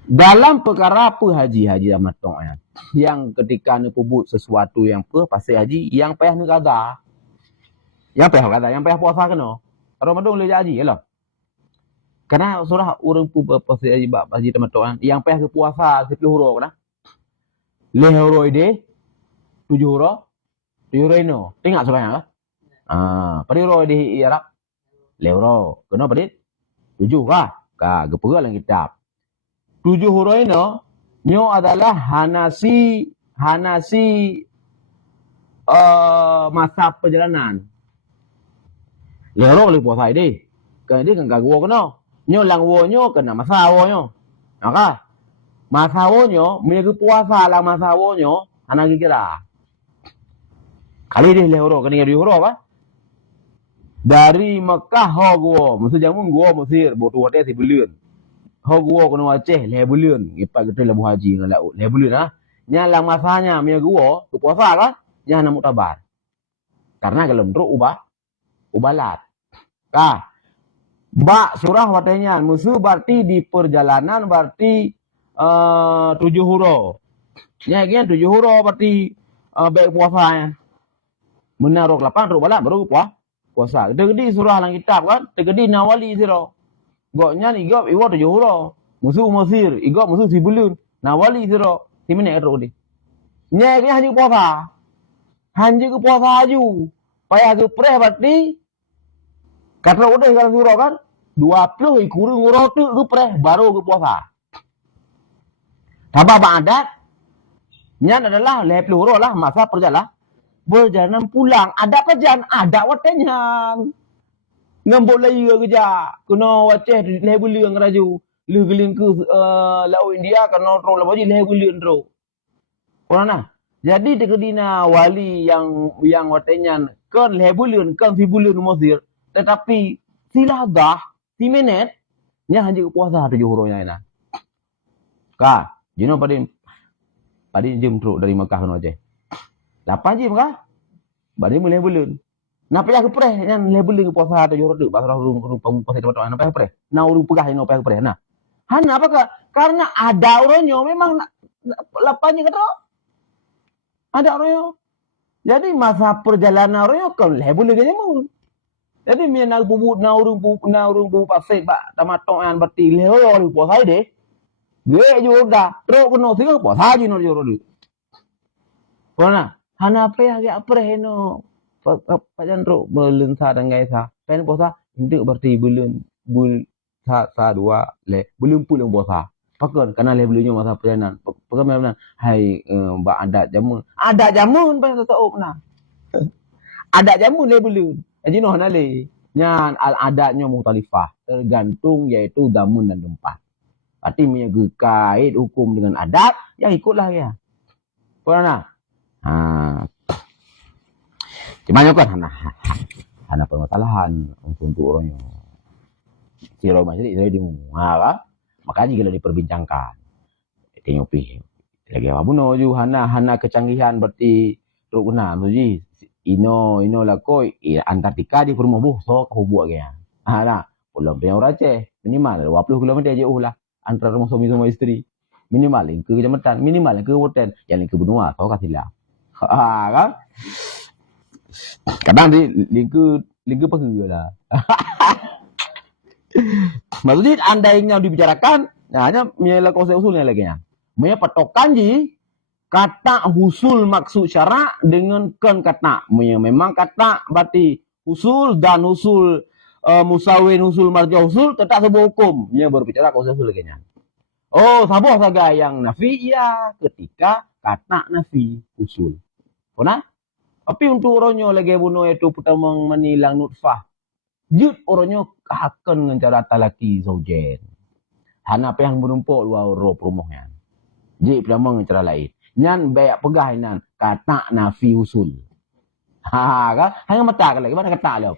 Dalam perkara apa haji amatong yang ketika ni pebut sesuatu yang apa pasal haji yang payah ni kata. Yang payah puasa kena. Ramadan boleh haji lah. Karena surah orang pu pasal haji amatong yang payah ke puasa 10 huruf kena. 5 huruf ide 7 huruf 7 huruf ino. Tengok sebanyak lah. Pada huruf di Arab 5 huruf. Kena pada 7 kah? Ka gepera dalam kitab. 7 huruf ini nyo adalah Hanasi masa perjalanan. Lero boleh puasa ini. Kan dia kan gua kena. Nyo lang wo nyo kena masa wo nyo. Maka masa wo nyo mega puasa lang masa wo nyo ana kira. Kali dia lero kena 2 huruf apa? Dari Mekah ho gua, mesti jamun gua Mesir, botu hotel 10 bulan. Ho gua kena Aceh 5 bulan. Ipat kita labu haji dengan laut 5 bulan ah. Nya lang masanya mia gua tu puasa kan? Nya nak mutabar. Karena kalau ndruk ubalat. Kah? Bak surah watanya musuh berarti di perjalanan berarti 7 huruf. Nya kan 7 huruf berarti baik puasanya. Menaruk 8 ruk balat baru puasa. Tegedi surah lang kitab kan? Tegedi nawali siro. Goknya igop iwo 7 huruf. Musuh Mesir, igop musuh Sibulun. Nawali siro. Di mana erok di? Nya kan haji puasa. Haji ke puasa aju. Payah ke preh berarti kata udah kalau surah kan 20 kurang urut tu ke preh baru ke puasa. Sabab adat nyan adalah 50 huruf lah masa perjalanan pulang. Ada kerjaan, ada watenya. Ngambok lagi kerja. Kena waceh leh bulian raju. Leh geling ke laut India kena terus lah leh bulian terus. Orang nah. Jadi dekedina wali yang watenya kan leh bulian kan si bulian Mesir. Tetapi siladah si menet nya haji puasa 7 hurufnya ina. Ka, jino pada jam teruk dari Mekah kena Aceh. 8 jam kah? Bade mulai bulan. Napa ya kepreh yang lebeling puasa 7 huruf tu, bahasa urung puasa tempat napa kepreh. Na urung pegah no kepreh nah. Hana apakah? Karena ada orangnya memang 8 jam kata. Ada orangnya. Jadi masa perjalanan orangnya kan lebeling aja mun. Jadi mina nak bubut na urung pasai pak tamatok yang berarti leo puasa deh. Dia juga terus kena sih puasa je no joro tu. Kona, hana apa ya apreh no. Pajan ro melunsa dan gaisa. Pen puasa intik berarti bulan sa 2 le belum pulang puasa. Pakon karena le belumnya masa perjalanan. Pakon memang hai mbak adat jamun pas tahu nah. Adat jamun le belum. Jadi noh na le. Nyan al adatnya mukhtalifah. Tergantung yaitu zamun dan tempat. Berarti punya kait hukum dengan adat, ya ikutlah ya. Pernah. Cuma kan hana permasalahan untuk orangnya. Siro masih di apa? Makanya kalau diperbincangkan. Tengok pi. Lagi apa pun ju hana kecanggihan berarti truk kena muji. Ino lakoi Antartika di rumah buh so kau buat kaya. Nah, belum punya orang Aceh minimal 20 km jauh lah antara rumah suami sama isteri. Minimal ke kecamatan, minimal ke hotel, yang ke benua so kasilah. Kan? Kadang di lingku pergi lah. Maksudnya andai yang dibicarakan, hanya milah konsep usulnya lagi nya. Mia patokan ji kata husul maksud syarak dengan kan kata. Memang kata berarti husul dan husul musawin husul marja husul tetap sebuah hukum. Mia berbicara konsep usul lagi nya. Oh, sabuh saga yang nafi ya ketika kata nafi usul. Pernah? Tapi untuk orangnya lagi bunuh itu pertama menilang nutfah. Jut orangnya akan dengan cara talaki zaujen. Hana apa yang menumpuk luar roh perumahnya. Jadi pertama dengan cara lain. Nyan bayak pegah nan kata nafi usul. Kan? Hanya mata kan lagi mana kata lo.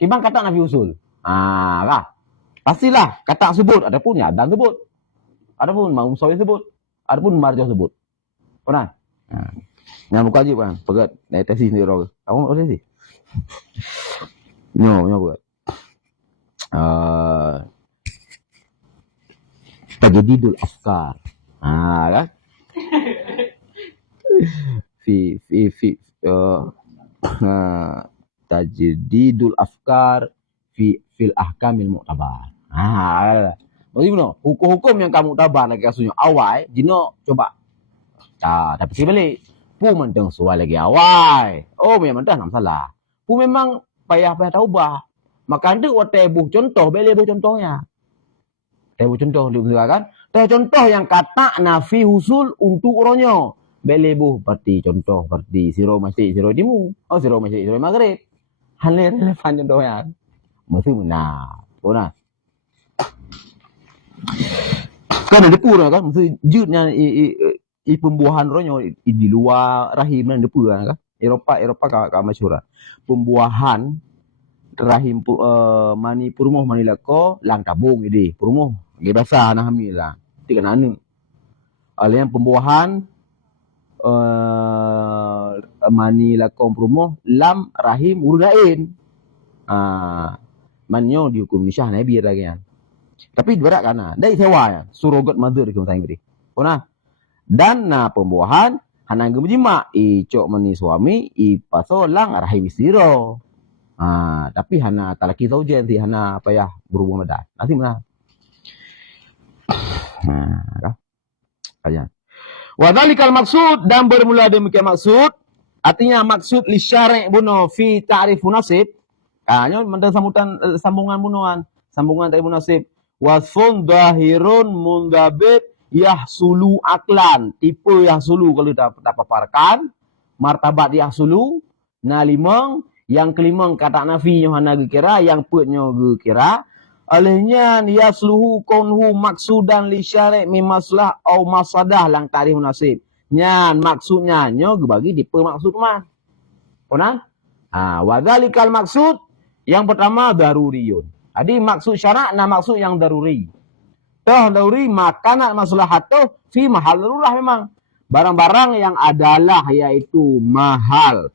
Kibang kata nafi usul. Kan? Pastilah kata sebut adapun ya dan sebut. Adapun mau musawir sebut. Adapun marjah sebut. Pernah? Yang buka je kan. Pegat naik taksi sendiri orang. Kamu boleh sih. Nyo buat. tajdidul afkar. Kan? Tajdidul afkar fil ahkamil mu'tabar. Maksudnya hukum-hukum yang kamu tabar lagi kasusnya awal, jino coba. Tapi si balik. Pu mentang suai lagi awal. Oh, memang dah nak salah. Pu memang payah-payah taubah. Maka ada tebuh contoh, beli contohnya. Tebuh contoh juga kan? Tebuh contoh yang kata nafi husul untuk uronyo. Beli berarti contoh berarti siro masih siro dimu. Oh, siro masih siro maghrib. Hal relevan contohnya. Mesti benar. Benar. Kan ada pura kan, mesti jutnya pembuahan ronyo di luar rahim dan depu kan. Eropa ka masyhur. Pembuahan rahim mani purmoh mani lako lang tabung jadi purmoh ge basah nah hamil lah. Ti kan anu. Alian pembuahan mani lako purmoh lam rahim urudain. Manyo dihukum nisyah nabi lagi kan. Tapi berat kan, dari sewa ya, surrogate mother kita tanya beri. Ona, dan pembuahan, hana gemjima, icok mani suami, pasolang rahim istiro. Tapi hana talaki tahu je nanti hana payah berhubung madat. Nanti mana? Kajian. Wadhalikal maksud dan bermula demikian maksud, artinya maksud li syari' buno fi ta'rif munasib. Nyo mentang sambungan bunuan, sambungan ta'rif munasib. Wasfun dahirun mundabit yahsulu aklan. Tipe yahsulu kalau tak paparkan. Martabat yahsulu. Limang. Yang kelima kata nafi yohana gekira. Yang putnya gekira. Alihnya yasluhu konhu maksudan li syari' mimaslah au masadah lang tarikh nasib. Nyan maksudnya nyo bagi tipe maksud mah. Konan? Wadzalikal maksud. Yang pertama daruriyun. Jadi maksud syarak na maksud yang daruri. Toh daruri makanat maslahat tu fi mahal darulah memang. Barang-barang yang adalah yaitu mahal.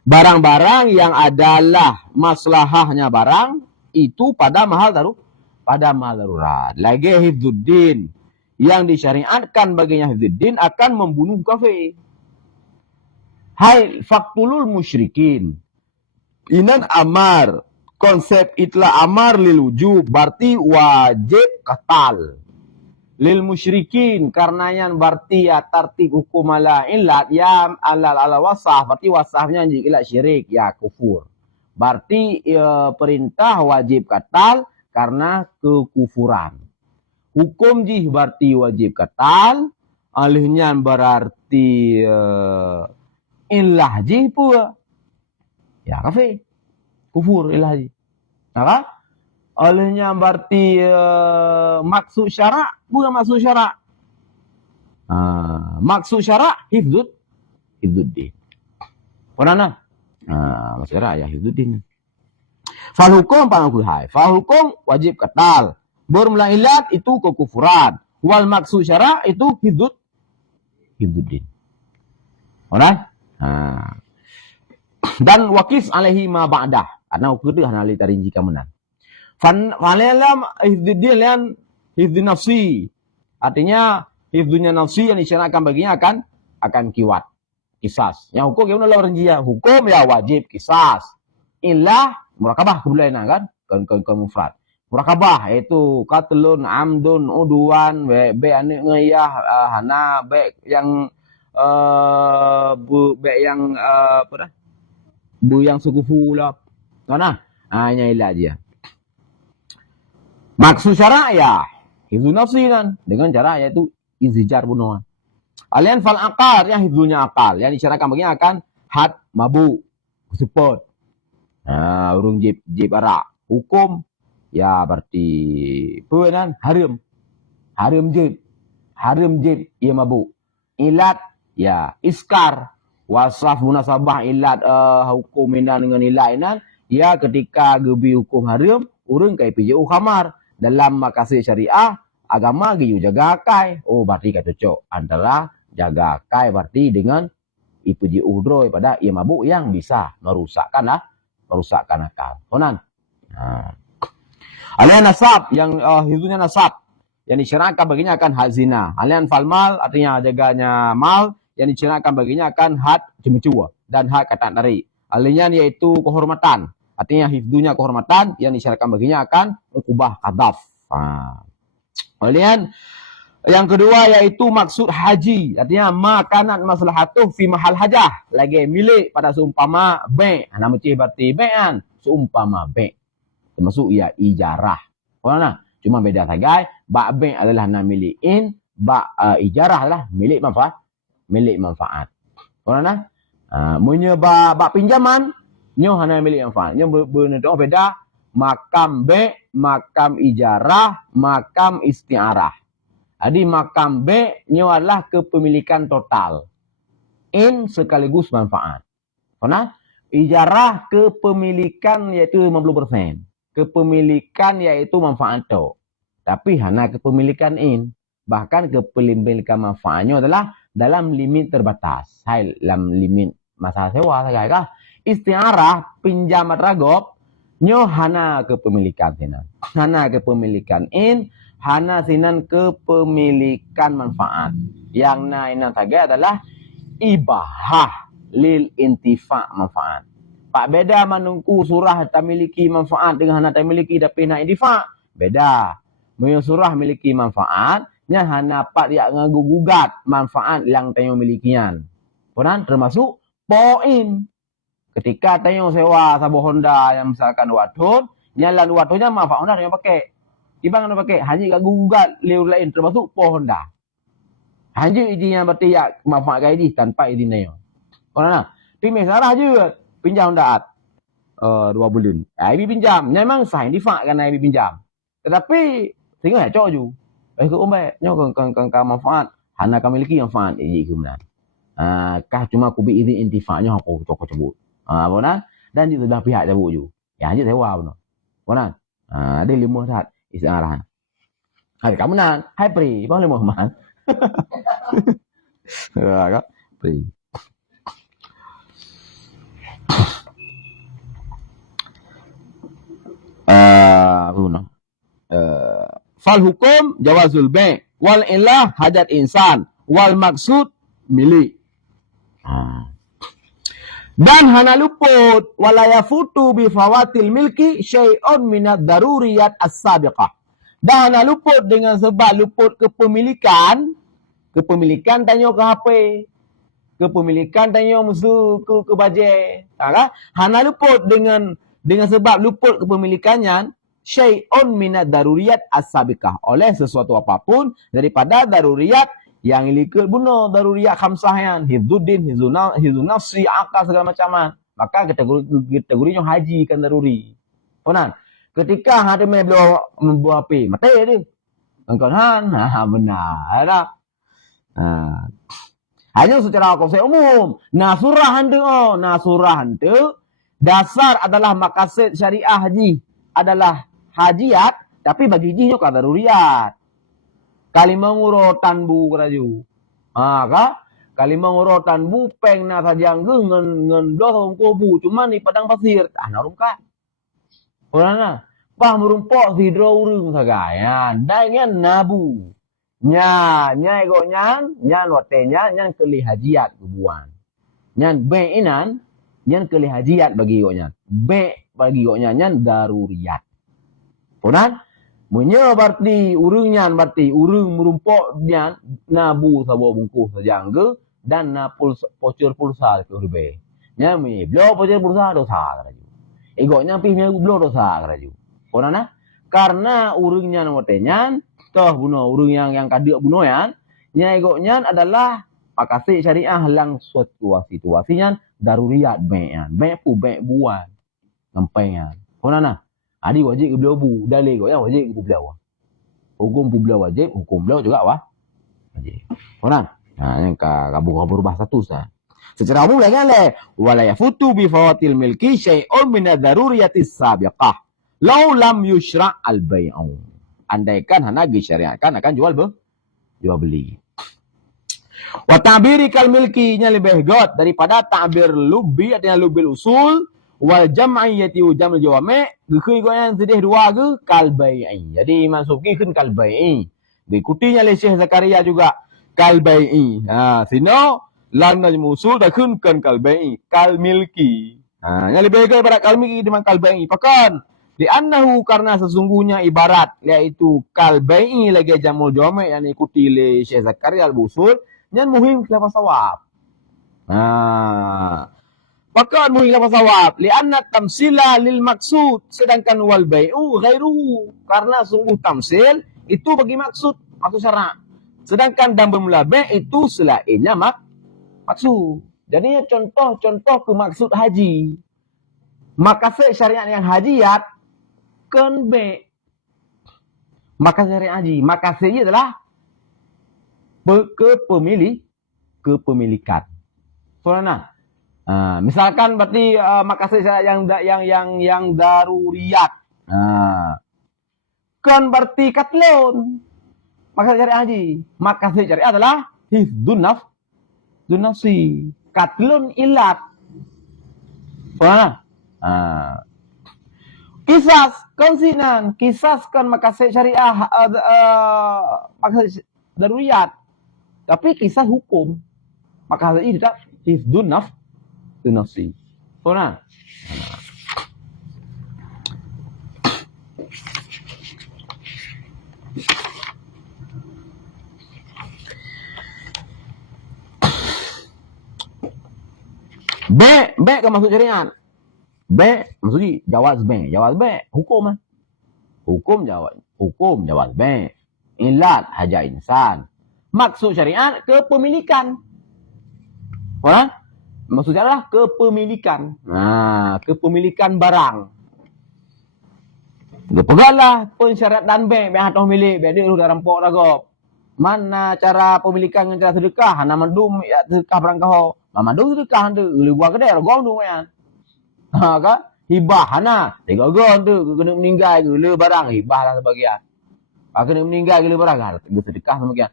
Barang-barang yang adalah maslahahnya barang itu pada mahal darurat. Lagi hifdzuddin yang disyariatkan baginya hifdzuddin akan membunuh kafir. Hai faqtulul musyrikin. Inan amar. Konsep itla amar lil wujub berarti wajib qatal. Lil musyrikin karenanya berarti ya tartib hukum ala illat ya ala wasaf berarti wasafnya ila syirik ya kufur. Berarti perintah wajib qatal karena kekufuran. Hukum jih berarti wajib qatal, alihnya berarti illah jih pula. Ya kafir. Kufur ilahi. Nah, olehnya berarti maksud syarak bukan maksud syarak. Maksud syarak hifdzuddin. Konana? Maksud syarak ya hifdzuddin. Fal hukum pangkuhai. Fal hukum wajib qatal. Bermula ilat itu kekufuran. Wal maksud syarak itu hifdzuddin. Alright? Dan wakis alaihi ma ba'dah. Karena ukur itu hanya tarinji kemenan. Fanalam hifdzuddin lian hifdzu nafsi. Artinya hifdzunya nafsi yang disyaratkan baginya akan kiwat. Kisas. Yang hukum yang Allah rinjia. Hukum ya wajib kisas. Illah murakabah kebulainan kan? Ke mufrad. Murakabah itu qatlun, amdun, uduan, be ane ngeyah, hana be yang be yang apa dah? Bu yang sukufu lah. Mana? Hanya ilah dia. Maksud syarak ya hifdzu nafsi kan dengan cara yaitu inzijar bunuhan. Alian fal akal ya hifdzunya akal yang disyaratkan baginya akan had mabuk support. Urung jib arak. Hukum ya berarti penan haram jib ia mabuk. Ilat ya iskar. Wasaf munasabah ilat hukum inan dengan ilat inan ya ketika gebi hukum haram urang kai PJU khamar dalam makasih syariah agama giyu jaga akai. Oh berarti kata cocok antara jaga akai berarti dengan IPJU droi pada ia mabuk yang bisa merusakkan akal. Konan. Alian nasab yang hifdzunya nasab. yang disyariatkan baginya akan had zina. Halian fal mal artinya jaganya mal, yang disyariatkan baginya akan had cemecua dan had kata tarik. Alian yaitu kehormatan, artinya hifdunya kehormatan, yang disyariatkan baginya akan ukubah qadhaf. Kemudian yang kedua yaitu maksud haji, artinya makanan maslahatuh fi mahal hajah, lagi milik pada seumpama bank. Nama cih berarti bank kan, seumpama bank. Termasuk ya ijarah. Mana? Cuma beda saja, bak bank adalah nak milik in, bak ijarah adalah milik manfaat. Milik manfaat. Mana? Munnya bak pinjaman, nyo hana milik manfaat. Nyo benar beda makam bank, makam ijarah, makam istiarah. Jadi makam B nyo adalah kepemilikan total. In sekaligus manfaat. Karena ijarah kepemilikan yaitu 50%. Kepemilikan yaitu manfaat tu. Tapi hanya kepemilikan in. Bahkan kepemilikan manfaatnya adalah dalam limit terbatas. Hai dalam limit masa sewa saja. Istiarah pinjam ragop nyo hana kepemilikan sinan. Hana kepemilikan in. Hana sinan kepemilikan manfaat. Yang nainan saja adalah ibahah lil intifa manfaat. Pak beda manungku surah tak miliki manfaat dengan hana tak miliki tapi nak intifa. Beda. Menyo surah miliki manfaat, nya hana pak dia ngagugat manfaat yang tayo milikian. Kemudian termasuk poin. Ketika tayo sewa sabu Honda yang misalkan wadon, nyalan wadonnya manfaat Honda yang pakai. Ibang nak pakai hanya kat gugat liur lain termasuk pohon dah. Hanya izin yang berarti ya manfaat gaji tanpa izin dia. Orang nak pilih sarah je pinjam daat 2 bulan. Ibi pinjam, memang sah difak kan ibi pinjam. Tetapi tinggal cok ju. Ke umbe nyo kan manfaat hana kami miliki manfaat izin kemudian. Kah cuma ku bi izin intifaknya aku cok cabut. Benar? Dan di sebelah pihak cabut ju. Ya hanya sewa benar. Benar? Ada 5 saat istiarahan. Hai kamu nan, hai pri, boleh Muhammad. Ya, pri. Fal hukum jawazul bai' wal ilah hajat insan wal maksud milik. Dan hana luput walaya futu bi fawatil milki syai'un minad daruriyat as-sabiqah. Dan hana luput dengan sebab luput kepemilikan tanyo ke HP. Kepemilikan tanyo musuh ke bajet. Hana luput dengan sebab luput kepemilikannya syai'un minad daruriyat as-sabiqah, oleh sesuatu apapun daripada daruriyat yang ilikul bunuh, daruriyat khamsah yang hifduddin, hifzun nafsi, akal segala macaman. Maka kategorinya haji kan daruri. Benar? Ketika hati belum membuat api, mati dia. Engkauan benar tak? Hanya secara konsep umum. Nasurah hantu dasar adalah maqasid syariah haji adalah hajiat, tapi bagi jinya kan daruriyat. Kalimah ngurotan bu keraju. Kalimah ngurotan bu peng na sajang ngen doh bu cuma di padang pasir. Narumkan. Orang na. Pah merumpok hidro urung sagayan. Dengan nabu. Nya ego nyan watenya nyan keli hajiat kebuan. Nyan be'inan nyan keli hajiat bagi ego nyan. Bagi ego nyan daruriyat. Kemudian Munyo berarti urungnya berarti urung merumpok dia nabu sabo bungkus sajangge dan na pocor pulsa ke urbe. Nya mi blo pocor pulsa dosa keraju. Egonya pihnya blo dosa keraju. Orana karena urungnya nomotenya toh bunuh urung yang kadik bunuh ya. Nya egonya adalah pakasi syariah lang situasinya daruriyat be'an. Be'pu buan. Ngempengan. Orana Adi wajib ke beliau bu. Dalil kau yang wajib ke beliau. Hukum beliau wajib, hukum beliau juga wajib. Orang. Yang kabur bahasa tu sah. Secara umum lagi le. Wala yafutu bi fawatil milki syai'un min ad-daruriyatis sabiqah. Law lam yushra' al-bai'u. Andaikan hana disyariatkan akan jual beli. Wa ta'biri kal milki nya lebih god daripada ta'bir lubbi artinya lubil usul. Wal jam'iyati jam'ul jawami' gekui goyan sedih dua ke kal bai'i. Jadi masuk ki kun kal bai'i. Diikutinya oleh Syekh Zakaria juga kal-bai'i. Sino lana usul dah kunkan kal-bai'i, kal-milki. Yang lebih baik daripada kal-milki dengan kal-bai'i. Pakan li'annahu karena sesungguhnya ibarat iaitu kal-bai'i lagi jamul jami' yang diikuti oleh Syekh Zakaria al-Busul yang muhim khilaf sawab. Pakan muhim khilaf sawab li'anna tamsila lil maksud sedangkan wal bai'u ghairuhu karena sungguh tamsil itu bagi maksud syarak. Sedangkan dan bermula bai' itu selainnya maksud. Jadi contoh-contoh ke maksud haji. Makasih syariat yang hajiat kan bai'. Makasih syariat haji. Makasihnya adalah kepemilikan. Soalnya, misalkan berarti makasih syariat yang daruriyat. Kan berarti katlon. Makasih syariat haji. Makasih syariat adalah hifdun nafsi. Katlun ilat. Soalnya, kisas konsinan, kisaskan makasih syariah makasih daruriyat. Tapi kisah hukum. Maka ini tidak hifdun nafsi. Soalnya, B kan maksud syariat. B maksudnya jawaz B. Jawaz B hukum. Hukum jawaz B. Ilat haja insan. Maksud syariat kepemilikan. Maksudnya adalah kepemilikan. Kepemilikan barang. Dia peganglah pensyariat dan B atau milik. Dia udah rampok dah kau. Mana cara pemilikan dengan cara sedekah? Nama dum ya sedekah barang kau. Mama dum sedekah tu. Uli buat kedai gong tu kan. Kan? Hibah hana. Tengok gong tu kena meninggal gila barang hibah lah sebagian. Kena meninggal gila barang sedekah sebagian.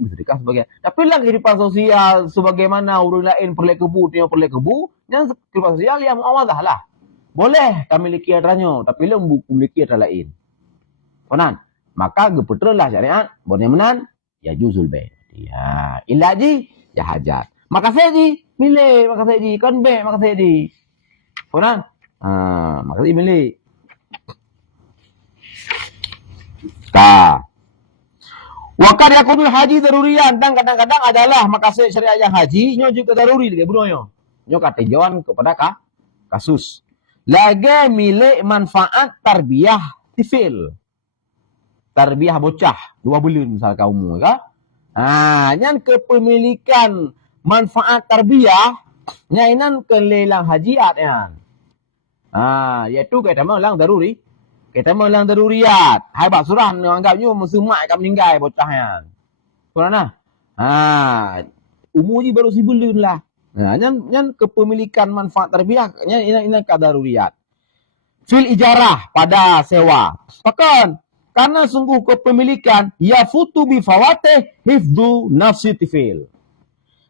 Sedekah sebagian. Tapi lah kehidupan sosial sebagaimana orang lain perlek kebu, tengok perlek kebu, yang kehidupan sosial yang muawadah lah. Boleh kami miliki adranya, tapi lah memiliki adra lain. Konan. Maka gepetralah syariat, boleh menan ya juzul bai'. Ya, ilaji ya hajat. Maka saya di milih, maka saya di kan bai', maka saya di. Konan. Maka saya milih. Wakad yakunul haji darurian dan kadang-kadang adalah makasih syariat yang haji nyo juga daruri dia bunyo. Nyo katinjauan kepada kasus. Lagi milik manfaat tarbiyah tifil. Tarbiyah bocah 2 bulan misal kaum ka. Yang kepemilikan manfaat tarbiyah nyainan ke lelang hajiat yan. Iaitu kita melang daruri. Kita melang daruriyat. Hai bak surah anggapnya mesemak kat meninggal bocahnya. Surah umur je baru 1 bulan lah. Yang kepemilikan manfaat tarbiyah ini ka daruriyat. Fil ijarah pada sewa. Pakan karena sungguh kepemilikan yafutu bi fawatih hifdzu nafsi tifil.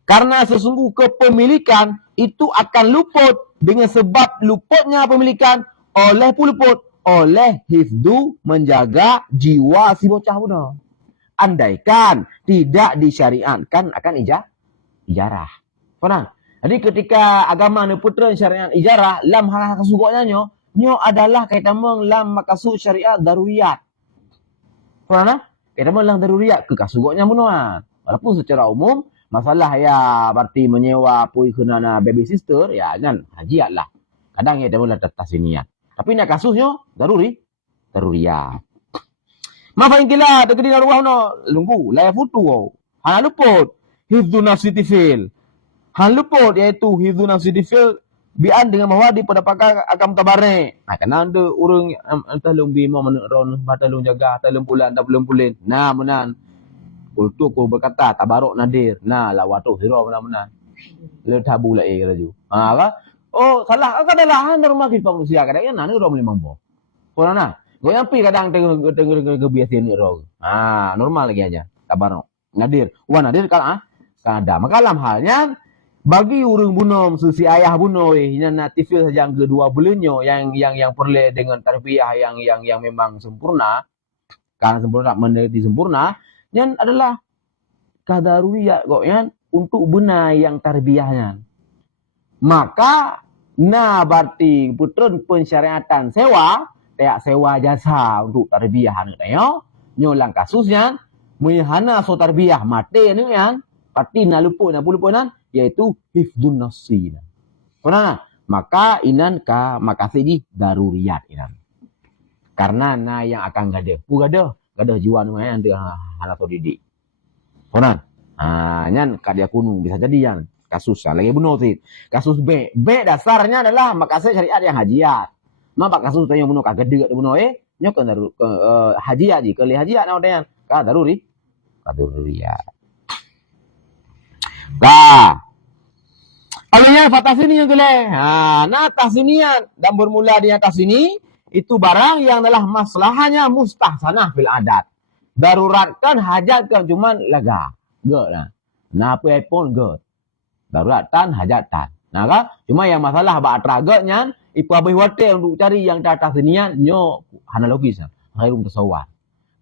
Karena sesungguh kepemilikan itu akan luput dengan sebab luputnya pemilikan oleh puluput oleh hifdzu menjaga jiwa si bocah muda. Andaikan tidak disyariatkan akan ijarah. Faham? Jadi ketika agama ni putra syariat ijarah lam hak kasugoknya nyo adalah kaitan meng lam makasud syariat daruriyat. Faham? Kaitan meng lam daruriyat ke kasugoknya munuan. Walaupun secara umum masalah ya berarti menyewa pui kena baby sister ya kan hajiat lah. Kadang ya mula tasniat. Tapi nak kasusnya daruriyat. Mafa ingkila tegedi naruah no lunggu la futu. Hana luput hifdzu nafsi tifil. Han luput iaitu hifdzu nafsi tifil bian dengan mawadi pada pakar agam tabare. Kena ada orang entah lung bima mana ron batalung jaga talung bulan dah belum bulan. Menan. Kultu ko berkata tabaruk nadir. Lawatu hiro menan. Le tabu la kata ju. Apa? Oh, salah. Kadang-kadang normal kita manusia. Kadang-kadang ni orang memang boh. Korang nak? Kau yang pi kadang tengok kebiasaan ni orang. Normal lagi aja. Tabaruk. Nadir. Nadir kan ada. Maka dalam halnya bagi orang bunuh susi ayah bunuh yang natifil saja yang kedua bulannya yang perle dengan tarbiyah yang memang sempurna. Kan sempurna menjadi sempurna. Yang adalah kadaruriyat kok yan untuk benar yang tarbiyahnya. Maka berarti putun pensyariatan sewa, kayak sewa jasa untuk tarbiyah anak tayo. Nyolang kasusnya mihana so tarbiyah mati ni yan, pati na lupo yaitu hifdun nafsi. Pernah maka inan ka makasih di daruriyat inan. Karena yang akan gadah jiwa nu yang dia hana to didik. Pernah. Nyan kadia kuno bisa jadi yan kasus lagi bunuh sih. Kasus B dasarnya adalah makasih syariat yang hajiat. Maka kasus tanya bunuh kagak deuk bunuh nyok ke hajiat ji ke hajiat naon ka daruriyat. Alihnya fatas ini yang gele. Atas ini dan bermula di atas ini itu barang yang adalah masalahnya mustahsanah fil adat. Daruratkan hajatkan cuman lega. Gak lah. Apa pun gak. Daruratan hajatan. Kan? Cuma yang masalah ba'atraganya ipu abih hotel untuk cari yang di atas ini nyo analogis. Khairum tasawwar.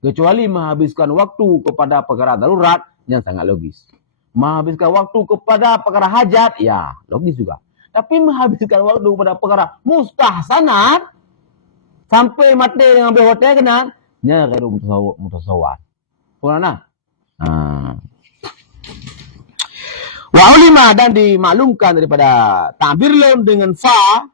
Kecuali menghabiskan waktu kepada perkara darurat yang sangat logis. Menghabiskan waktu kepada perkara hajat, ya logis juga. Tapi menghabiskan waktu kepada perkara mustahsanat sampai mati dengan ambil hotel kena, nya khairum mutasawwar. Purana. Wa ulima dan dimaklumkan daripada ta'bir lon dengan fa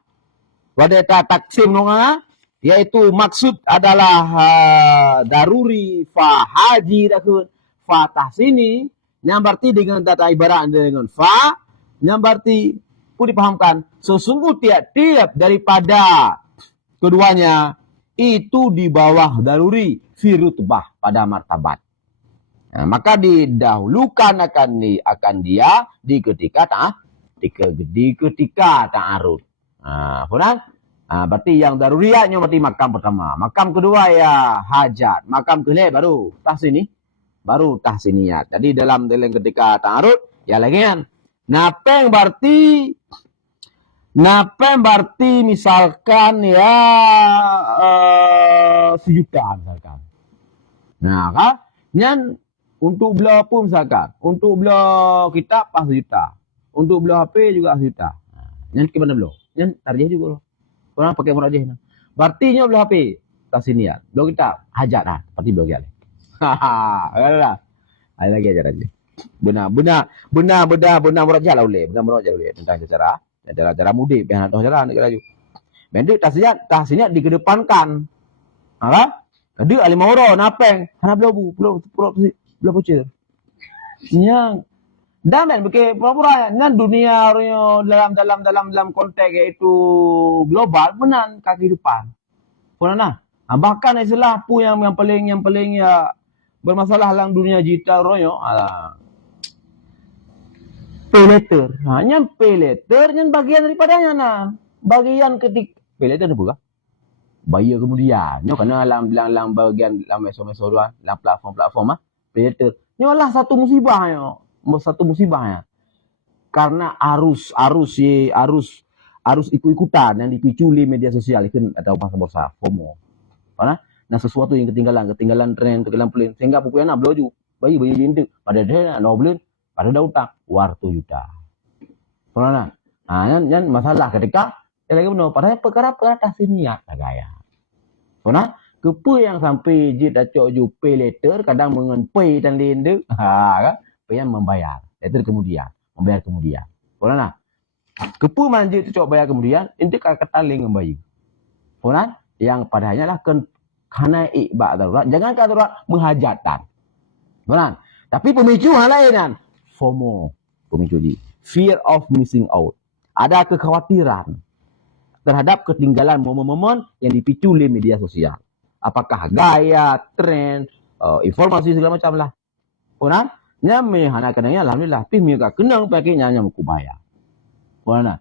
wadata taksim nonga yaitu maksud adalah daruri fa haji dakun fa tahsini yang berarti dengan tata ibarat dengan fa yang berarti pun dipahamkan sesungguh tiap-tiap daripada keduanya itu di bawah daruri fi rutbah pada martabat. Maka didahulukan akan dia di ketika ta'arud. Berarti yang daruriyatnya berarti makam pertama. Makam kedua ya hajat. Makam kedua baru tahsini. Baru tahsiniyat. Jadi dalam ketika ta'arud ya lagi kan. Napeng berarti misalkan ya sejuta misalkan. Kan? Yang untuk belah pun misalkan. Untuk belah kitab pas sejuta. Untuk belah HP juga sejuta. Yang gimana belah? Yang tarjih juga loh. Orang pakai murajih. Berarti nyo belah HP. Tahsiniyat. Belah kitab. Hajat lah. Berarti belah kitab. Hahaha. Ada lagi ajar aja. Benar murajih lah boleh. Benar murajih boleh. Tentang cara mudik. Biar ada cara nak kerja. Mendek tahsiniyat dikedepankan. Apa? Ada alim orang napeng. Hana belah pucil. Yang dan begitu pura-pura nan dunia dalam konteks yaitu global benar kehidupan. Pernah bahkan istilah pu yang paling ya bermasalah dalam dunia digital royo pay letter. Hanya pay letter yang bagian daripadanya bagian ketik pay letter apa kah? Bayar kemudian. Nyo kena dalam bagian dalam meso-meso dua, dalam platform pay letter. Nyo lah satu musibahnya. Karena arus ikut-ikutan yang dipicu oleh media sosial itu atau bahasa FOMO. Karena sesuatu yang ketinggalan tren, ketinggalan pelin sehingga pupuana bloju, bayi jintik pada dia no blin, pada dautak wartu juta. Karena yang masalah ketika lagi benar pada perkara tahsiniyat gaya. Karena kepu yang sampai jid acok ju pay letter kadang mengen pay dan lain kan pay yang membayar letter kemudian membayar kemudian. Karena kepu manjid cok bayar kemudian inti kataling membayar. Karena yang padanya lah karena ikbak darurat jangan darurat menghajatan. Benar. Tapi pemicu hal lain FOMO pemicu di fear of missing out. Ada kekhawatiran terhadap ketinggalan momen-momen yang dipicu oleh media sosial. Apakah gaya, tren, informasi segala macam lah. Orang nyame hana kenanya alhamdulillah tapi mereka kenang pakai nyanya mukubaya. Orang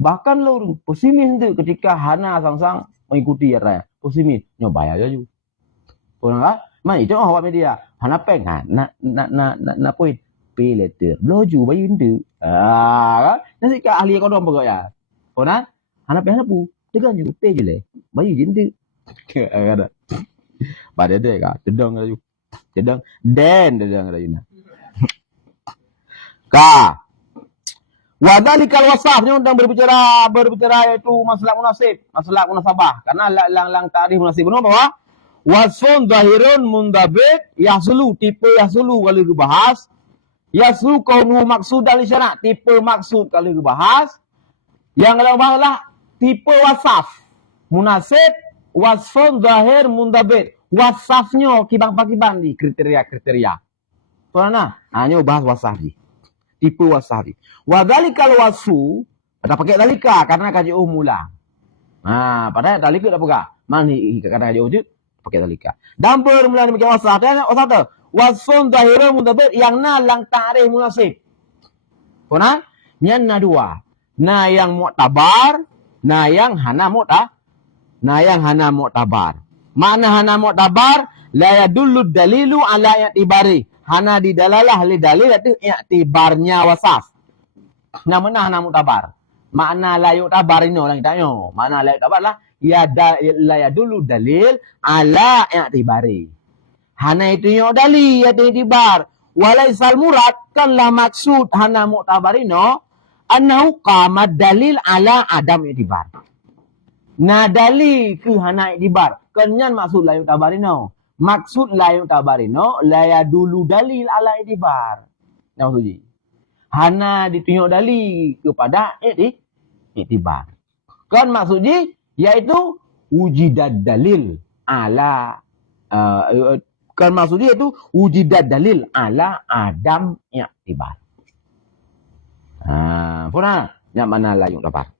bahkan lo pesimis tu ketika hana sang-sang mengikuti raya. Pesimis nyobaya aja juga. Orang mana itu awak media hana peng na poin pay letter. Loju bayu ndu. Kan nasi ka ahli ekonom pokok ya. Orang hana peng pu dengan juga pay je le. Bayu jindu. Ada. Pada dia kan, tedong aja. Sedang den dedang rayuna. Ka. Wadzalikal wasafnya undang berbicara itu masalah munasib, masalah munasabah. Karena lang ta'rif munasib bahwa wasfun zahirun mundabit yahsulu, tipe yahsulu kalau dibahas. Yahsulu kaunu maksud al isyara, tipe maksud kalau dibahas. Yang lainlah tipe wasaf. Munasib, wasfun zahir mundabit. Wasafnya kibang-kibang di kriteria-kriteria. Soalnya hanya bahas wasaf di. Tipe wasaf di. Wadzalikal wasfu, ada pakai dalika karena kaji mula. Nah, pada dalika tak pakai. Mana kata kaji wujud pakai dalika. Dan bermula demikian wasaf. Dan wasaf tu wasfun zahirun mundabit yang lang ta'rif munasib. Kona? Yang dua. Na yang mu'tabar, na yang hana mu'tabar. Makna hana mu'tabar la yadullu dalilu ala i'tibari. Hana didalalah li dalil itu i'tibarnya wasaf. Namanya hana mu'tabar. Makna la yu'tabar ini orang tanya. Makna la yu'tabar lah la yadullu dalil ala i'tibari. Hana itu yang dalil i'tibar. Walaisal murad kanlah maksud hana mu'tabar ini annahu qama dalil ala adam i'tibar. Na dalil ke hana i'tibar. Kenyan maksud la yu'tabarino. Maksud la yu'tabarino la yadulu dalil ala i'tibar. Nah maksudnya. Hana ditunjuk dalil kepada i'tibar. Kan maksudnya yaitu wujidad dalil ala kan maksudnya itu wujidad dalil ala adam i'tibar. Puna yang mana la yu'tabar.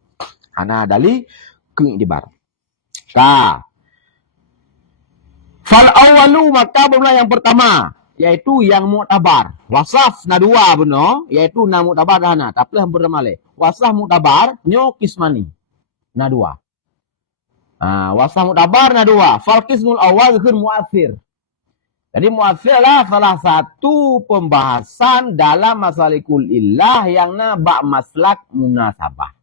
Hana dalil ke i'tibar. Ka. Fal awalu maka bermula yang pertama yaitu yang mu'tabar. Wasaf na dua benar yaitu na mu'tabar dahana. Tapi yang pertama le. Wasaf mu'tabar nyo kismani. Na dua. Wasaf mu'tabar na dua. Fal kismul awal zikr mu'athir. Jadi mu'athir lah salah satu pembahasan dalam masalikul illah yang na bak maslak munasabah.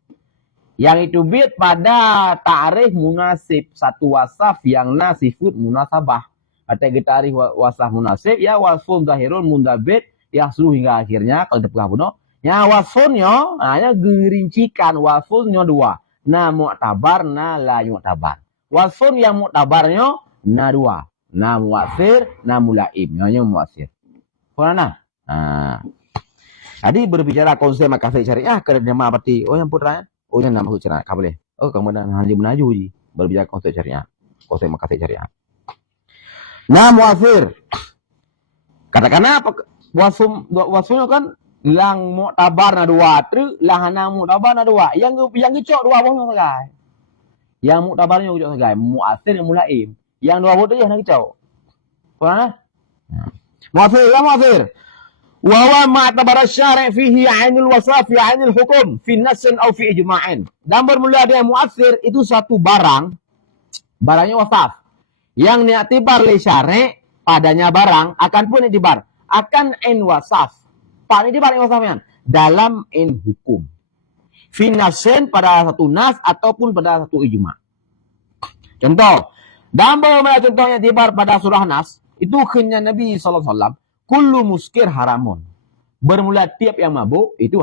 Yang itu bid pada ta'rif munasib. Satu wasaf yang na sifat munasabah. Atau kita ta'rif wasaf munasib. Ya wasfun zahirun mundabit. Ya seluruh hingga akhirnya. Kalau dipegah puno. Ya wasfunnya. Hanya gerincikan. Wasfunnya dua. Na mu'tabar. Na la mu'tabar. Wasfun yang mu'tabarnya. Na dua. Na mu'athir. Na mulaim. Hanya mu'athir. Kurana. Jadi berbicara konsep makasih syariah. Kerana berarti. Oh yang putranya. Oh yang nama syariah, kau boleh. Oh kamu dah hanya menaju je berbicara konsep syariah, konsep makasih syariah. Nah mu'athir. Katakanlah apa wasfnya kan lang mu'tabar na dua, terus lang hana mu'tabar na dua. Yang kecok dua bohong segai. Yang mu'tabarnya kecok segai, mu'athir yang mulaim. Yang dua bohong tu je nak kecok. Faham? Mu'athir, lah mu'athir. Wa ma'tabar syari' fihi 'ainul wasaf fi 'ainil hukum fi nassin aw fi ijma'in. Dan bermula dengan mu'athir itu satu barangnya wasaf. Yang ni'tibar li syari' padanya barang akan pun i'tibar, akan in wasaf. Pak i'tibar in wasafnya dalam in hukum. Fi nassin pada satu nas ataupun pada satu ijma'. Contoh, dalam bermula contohnya i'tibar pada surah Nas, itu kenya Nabi sallallahu alaihi wasallam kullu muskir haramun. Bermula tiap yang mabuk itu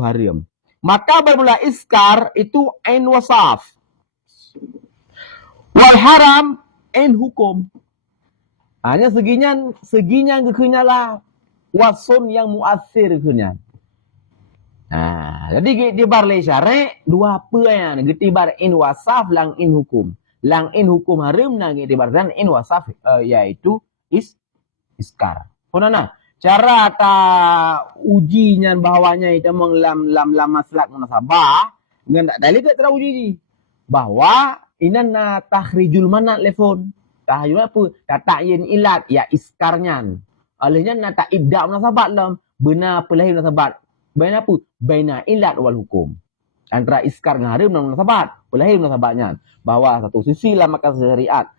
haram. Maka bermula iskar itu ain wasaf. Wal haram ain hukum. Hanya seginya kekenyalah wasun yang muathir kekenyan. Jadi gitibar le syari' dua apa yang gitibar in wasaf lang in hukum. Lang in hukum haram na gitibar dan in wasaf yaitu iskar. Punana cara ta ujinya bahawanya itu menglam maslak munasabah dengan tak dalil tak uji ni bahwa inna takhrijul manat lefon tahajud apa kata yin ilat ya iskarnya alihnya na tak ibda munasabat lam benar pelahir munasabat baina apa baina ilat wal hukum antara iskar dengan haram dan munasabat pelahir munasabatnya bahwa satu sisi lah maka syariat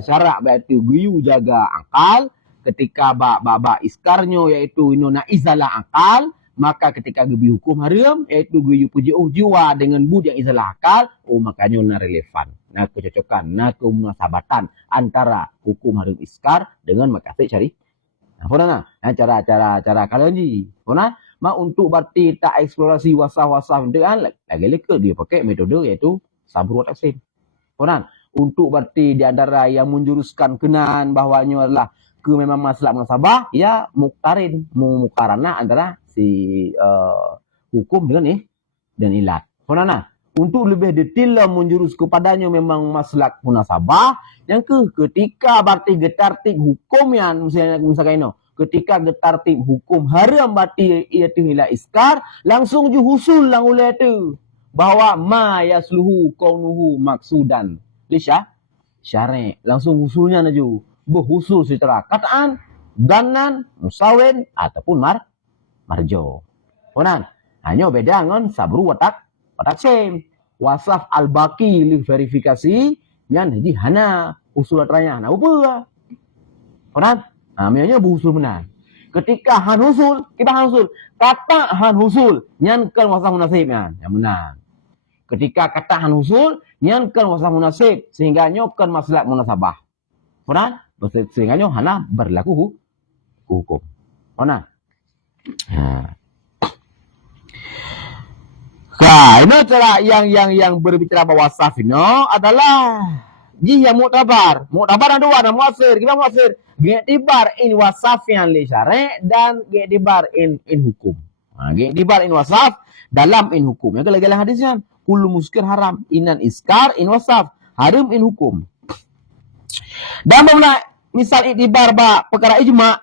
syarak iaitu guyu jaga akal ketika bab iskarnya yaitu inuna izalah akal maka ketika gebi hukum haram, iaitu gebi puji'uh jiwa dengan bud yang izalah akal, makanya na relevan. Nah kecocokan, nah kemunasabatan antara hukum haram iskar dengan makasih cari. Nah, cara kalian ji. Mak untuk berarti tak eksplorasi wasaf-wasaf dengan lagi-lagi dia pakai metode iaitu sabru wa taksim. Untuk berarti di antara yang menjuruskan kenan bahawanya adalah ke memang masalah munasabah, ya muktarin, mukarana antara si hukum dengan dan ilat. Untuk lebih detail menjurus kepadanya memang masalah munasabah, yang ketika berarti getartib hukum yang misalkan ini, ketika getartib hukum haram berarti ia tinggal iskar, langsung ju husul lang ulai itu bahwa ma yasluhu kaunuhu maksudan. Lisha syari langsung husulnya naju berhusul secara kataan, danan, musawin ataupun marjo. Hanya beda dengan sabru watak taksim. Wasaf al-baqi li verifikasi yang jadi hana usul atranya. Nah apa? Namanya berhusul benar. Ketika han husul, kita han husul. Kata han husul, nyankan wasaf munasibnya. Yang benar. Ketika kata han husul, nyankan wasaf munasib sehingga nyokan masalah munasabah. Sehingga nyo hana berlaku hukum. Ini cara yang berbicara bahwa wasaf ini adalah yang muktabar. Muktabar ada dua, muasir. Kita muasir. Gi'tibar in wasaf yang li syari' dan gi'tibar in hukum. Gi'tibar in wasaf dalam in hukum. Yang lagi hadisnya, kullu muskir haram inan iskar in wasaf, haram in hukum. Dan mana misal iktibar perkara ijma'.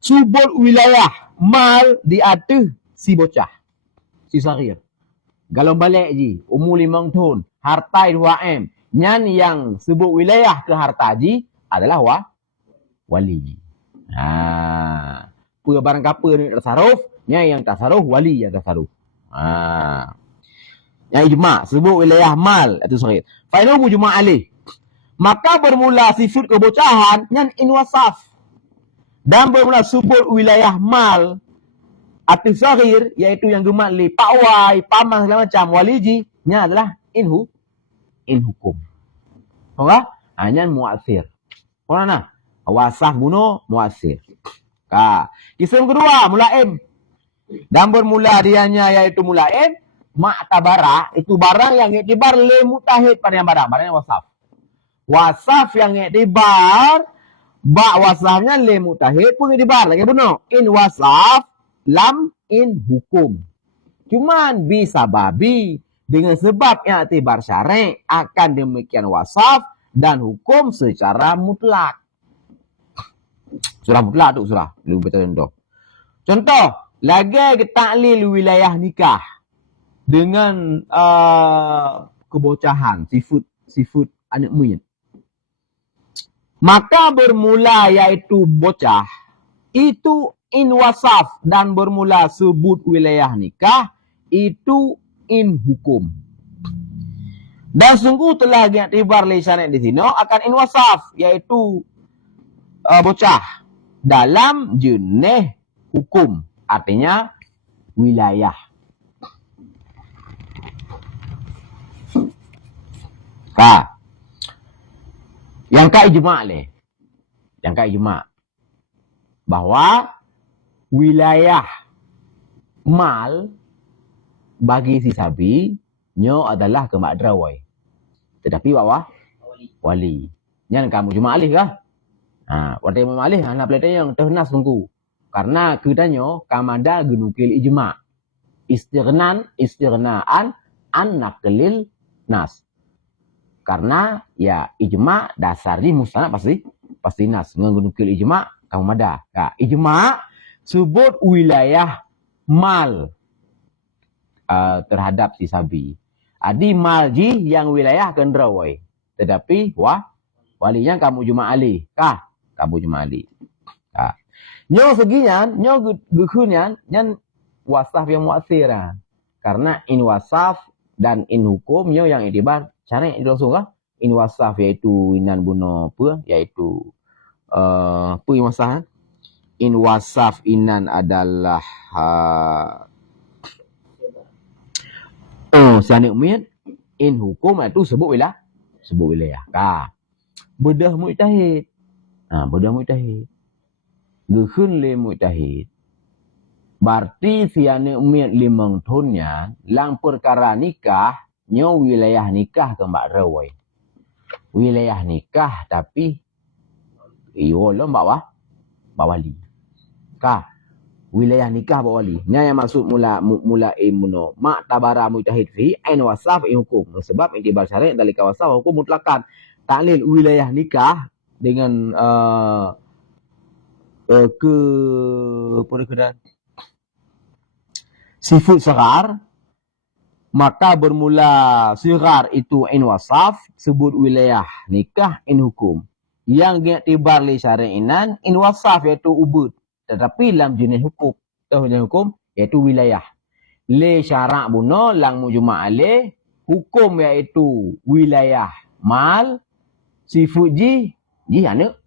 Subul wilayah mal di atas si bocah, si sarir. Kalau balik ji, umur 5 tahun, harta 2M. Nyan yang sebut wilayah ke harta ji adalah wali. Barang kapa ni tasarruf, yang tasarruf wali yang tasarruf. Yang ijma' sebut wilayah mal itu sarir. Fa inu mujma' alih. Maka bermula sifat kebocahan yang inwasaf. Dan bermula sebut wilayah mal atau sarir, iaitu yang gemak li pakwai, paman segala macam, waliji, nya adalah in hukum. Hanya muasir. Wasaf bunuh muasir. Kisah kedua, mulaim. Dan bermula dianya iaitu mulaim, ma'tabara, itu barang yang iktibar li mutahid pada yang barang yang wasaf. Wasaf yang iktibar, wasafnya li mutahid pun iktibar. Lagi bunuh. In wasaf, lam in hukum. Cuman bisa babi dengan sebab yang iktibar syari' akan demikian wasaf dan hukum secara mutlak. Surah mutlak tu surah. Contoh, lagi taklil wilayah nikah dengan kebocahan sifat anak muyid. Maka bermula iaitu bocah itu in wasaf dan bermula sebut wilayah nikah itu in hukum. Dan sungguh telah diiktibar lisannya di sini akan in wasaf iaitu bocah dalam jenis hukum, artinya wilayah. Yang ijma' leh. Yang ijma' bahwa wilayah mal bagi si sabi nyo adalah ke madrawai. Tetapi bawah wali. Yang kamu cuma alih kah? Waktu yang alih anak pelita yang ternas tunggu. Karena kedanyo kamada genukil ijma'. Istighnaan an naqlil nas. Karena ya ijma' dasarnya mustanad pasti nas. Mengenukil ijma' kamu mada. Ijma' sebut wilayah mal terhadap si sabi. Adi malji yang wilayah kendrawai. Tetapi walinya kamu cuma alih. Kamu cuma alih. Nyo seginya, nyo gekunyan, nyan wasaf yang muasir. Karena in wasaf dan in hukum, nyo yang iktibar, cara yang langsung kah? In wasaf yaitu inan buno apa? Yaitu apa yang wasaf? in wasaf inan adalah sianik umit, in hukum itu sebut wilayah. Bedah mujtahid. Bedah mujtahid. Gekhun le mujtahid. Berarti sianik umit limang tahunnya, lang perkara nikah, nyo wilayah nikah ke mbak rawai. Wilayah nikah tapi iyo lo mbak wali. Wilayah nikah mbak wali. Nya yang maksud mula muno. Mak tabara mujtahid fi ain wasaf in hukum. Sebab intibar syari' dari wasaf hukum mutlakan. Taklil wilayah nikah dengan sifat segar, maka bermula sigar itu in wasaf, sebut wilayah nikah in hukum. Yang diiktibar li syari'inan in wasaf iaitu ubud, tetapi dalam jenis hukum, iaitu wilayah. Li syarak buno lang mujma' alih hukum iaitu wilayah mal, sifat ji anak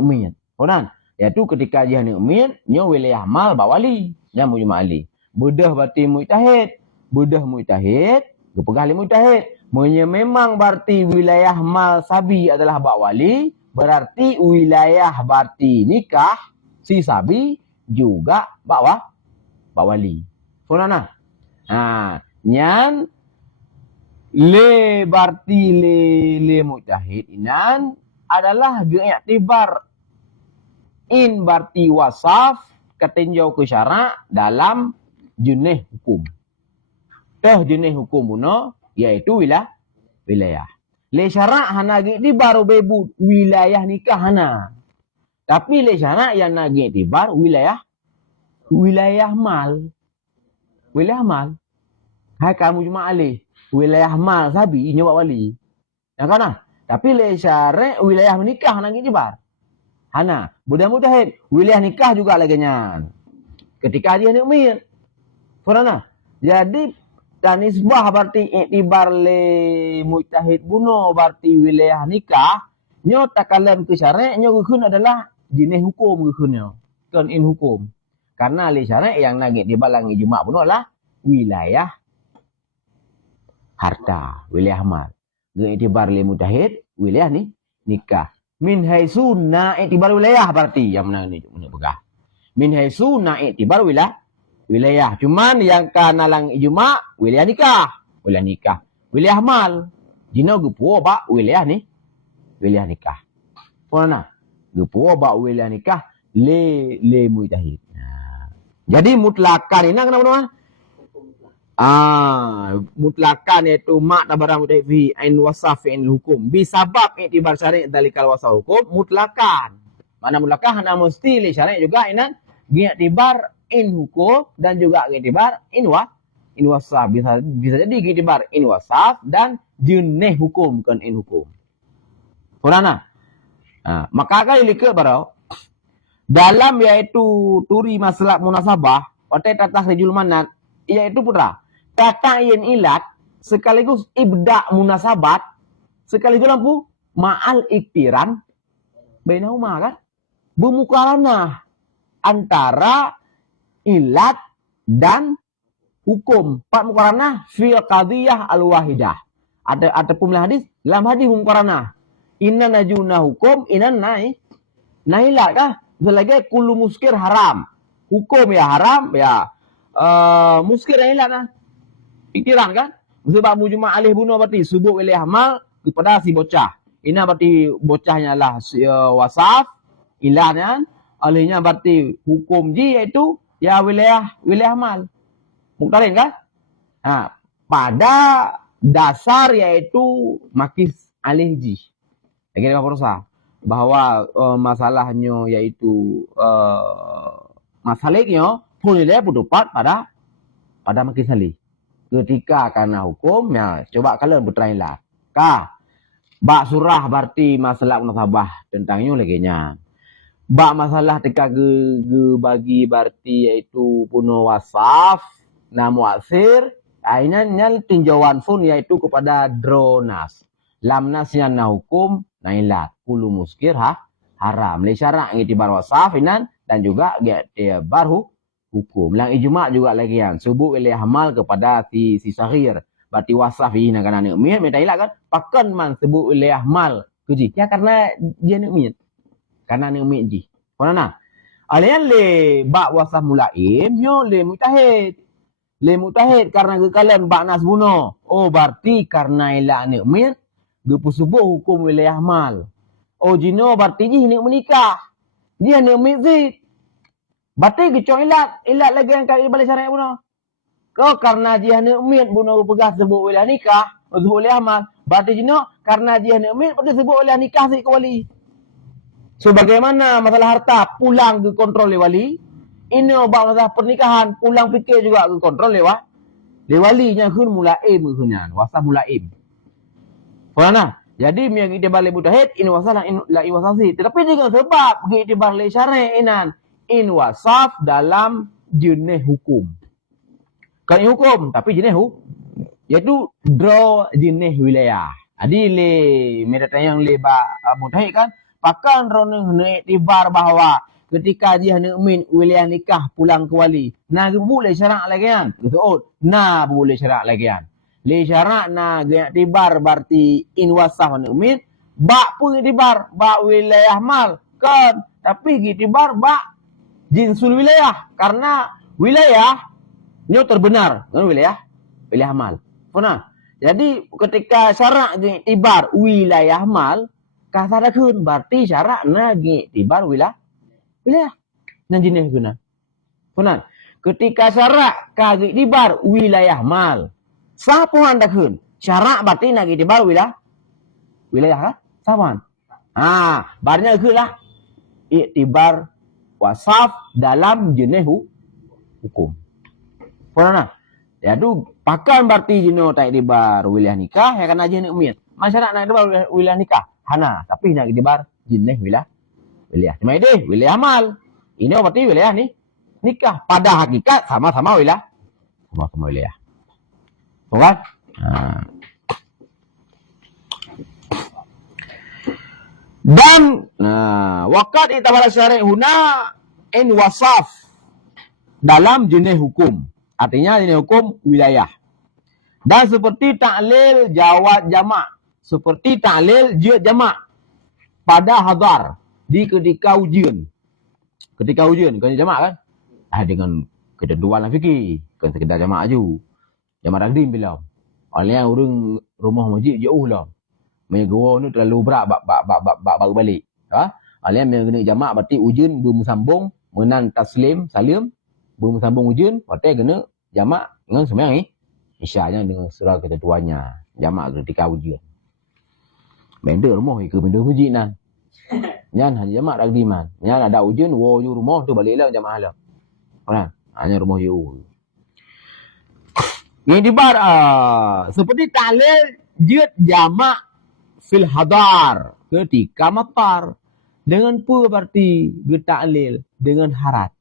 umit. Orang iaitu ketika ji anak umit, nyo wilayah mal bawali yang mujma' alih. Bedah berarti mujtahid. Bedah mujtahid, kepegali mujtahid. Memang berarti wilayah mal sabi adalah bak wali, berarti wilayah berarti nikah si sabi juga bak wali. Sonana. Nyan le berarti le mujtahid inan adalah geiktibar in berarti wasaf ketinjau ke syarak dalam jenis hukum. Jenis hukum buno iaitu wilayah. Le syarak hana iktibar bebu wilayah nikah hana. Tapi le syarak yang nak iktibar wilayah mal. Wilayah mal. Hai kamu cuma alih wilayah mal sabi nyoba wali. Yang kana. Tapi le syarak wilayah nikah hana iktibar. Hana. Budak mujtahid wilayah nikah juga lagi nyan. Ketika dia ni umir. Furana. Jadi dan nisbah berarti iktibar le mujtahid buno berarti wilayah nikah, nyo takalam ke syarak nyo gukun adalah jenis hukum gukunnya. Kan in hukum. Karena le syarak yang nak iktibar lang ijma' buno adalah wilayah harta, wilayah mal. Iktibar le mujtahid wilayah ni nikah. Min haitsu na iktibar wilayah berarti yang menang ni pegah. Min haitsu na iktibar wilayah. Cuman yang kana lang ijma' wilayah nikah. Wilayah mal. Jina gupuo ba wilayah ni. Wilayah nikah. Pona gupuo ba wilayah nikah le mujtahid. Jadi mutlakan ini kenapa? Mutlakan iaitu mak tabara mujtahid fi ain wasaf in hukum. Bisabab iktibar syari' dalikal wasaf hukum mutlakan. Mana mutlakan hana mesti li syari' juga inan iktibar in hukum dan juga iktibar in wasaf. Bisa jadi iktibar in wasaf dan jenis hukum kan in hukum. Purana. Maka kali lika barau dalam yaitu turi masalah munasabah otai tatah rijul manat iaitu putra kata yen ilat sekaligus ibda munasabat sekaligus lampu ma'al iktiran bainahuma kan bermukarana antara ilat dan hukum. Pak mukarana fil qadiyah al-wahidah. Ada pemilihan hadis, dalam hadis mukarana. Inna najuna hukum, inna ilat kah? Selagi kullu muskir haram. Hukum ya haram, ya muskir yang ilat lah. Pikiran kan? Sebab mujma' alih bunuh berarti subuh wilayah mal kepada si bocah. Ina berarti bocahnya lah wasaf, ilatnya. Alihnya berarti hukum ji iaitu ya wilayah mal. Muktarin kan? Pada dasar yaitu makis alih ji. Lagi apa perusahaan? Bahwa masalahnya yaitu masalahnya punilai berdepat pada makis alih. Ketika karena hukum ya coba kalian bertanya lah. Bak surah berarti masalah munasabah tentangnya lagi nya. Bak masalah tika bagi berarti yaitu puno wasaf na muasir ainnya tinjauan pun yaitu kepada dronas lamnasnya na hukum na ilat kulu muskir haram li syarak ngitibar wasaf inan dan juga i'tibar hukum. Lang ijma' juga lagi kan. Sebut wilayah amal kepada si sahir. Berarti wasaf ini nak kena ni'miyat. Minta ilah kan. Pakan man sebut wilayah amal keji. Ya karena dia ni'miyat. Karena ni'miyat ji. Mana? Alian le bak wasaf mulaim. Nyo le mutahid. Le mutahid karena kekalian bak nas bunuh. Oh berarti karena ilah ni'miyat. Gepu sebut hukum wilayah amal. Oh jino berarti ji ni menikah. Dia ni'miyat zid. Berarti kecong ilat lagi yang kali balik syariat bunuh. Kau karena dia ni'miyat bunuh pegas sebut wilayah nikah. Sebut wilayah amal. Berarti jino karena dia ni'miyat berarti sebut wilayah nikah si ke wali. So bagaimana masalah harta pulang ke kontrol oleh wali. Ini obat masalah pernikahan pulang fikir juga ke kontrol lewat. Le wali nya khun mulaim khunyan. Wasah mulaim. Faham? Jadi yang kita balik mutahid ini wasah la iwasasi. Tetapi dengan sebab kita balik syariat inan. In wasaf dalam jenis hukum. Kan hukum tapi jenis iaitu draw jenis wilayah. Jadi le mereka yang leba mutahid kan pakan roneh iktibar bahawa ketika dia ni'min wilayah nikah pulang ke wali. Nah boleh syarat lagi kan? Betul. Nah boleh syarat lagi kan? Le syarat na iktibar berarti in wasaf ni'min bak pun iktibar bak wilayah mal kan tapi iktibar bak jinsul wilayah karena wilayah nyo terbenar kan wilayah amal. Pernah. Jadi ketika syarat iktibar wilayah amal kasadakeun berarti syarat na iktibar wilayah nan jenis guna. Pernah. Ketika syarat ka iktibar wilayah amal sapa handakeun syarat berarti na iktibar wilayah kan sapan. Barnya keunlah iktibar wasaf dalam jenis hukum. Pernah? Ya tu pakan berarti jenis tak iktibar wilayah nikah ya kena jenis umiyat. Masyarakat nak iktibar wilayah nikah. Hana, tapi nak iktibar jenis wilayah. Cuma ini wilayah amal. Ini berarti wilayah ni nikah. Pada hakikat sama-sama wilayah. Sama-sama wilayah. Bukan? Dan waqad itabara syari' huna in wasaf dalam jenis hukum. Artinya jenis hukum wilayah. Dan seperti ta'lil jawad jamak. Seperti ta'lil jawad jamak pada hadar di ketika ujian. Ketika ujian kan jamak kan? Dengan ketentuan fikih. Kan sekedar jamak aja. Jamak takdim bila. Oleh orang rumah masjid jauh lah. Megawa ni terlalu berat baru balik. Alim yang kena jamak berarti ujian bersambung menan taslim salim bersambung ujian berarti kena jamak dengan sembahyang isya-nya dengan surah ketentuannya. Jamak ketika ujian. Benda rumah ke benda masjid nan. Nyan hanya jamak takdiman. Nyan ada ujian wo ju rumah tu baliklah jamak lah. Kan? Hanya rumah you. Ini dibar seperti ta'lil jid jamak fil hadar ketika matar dengan apa berarti ta'lil dengan haraj.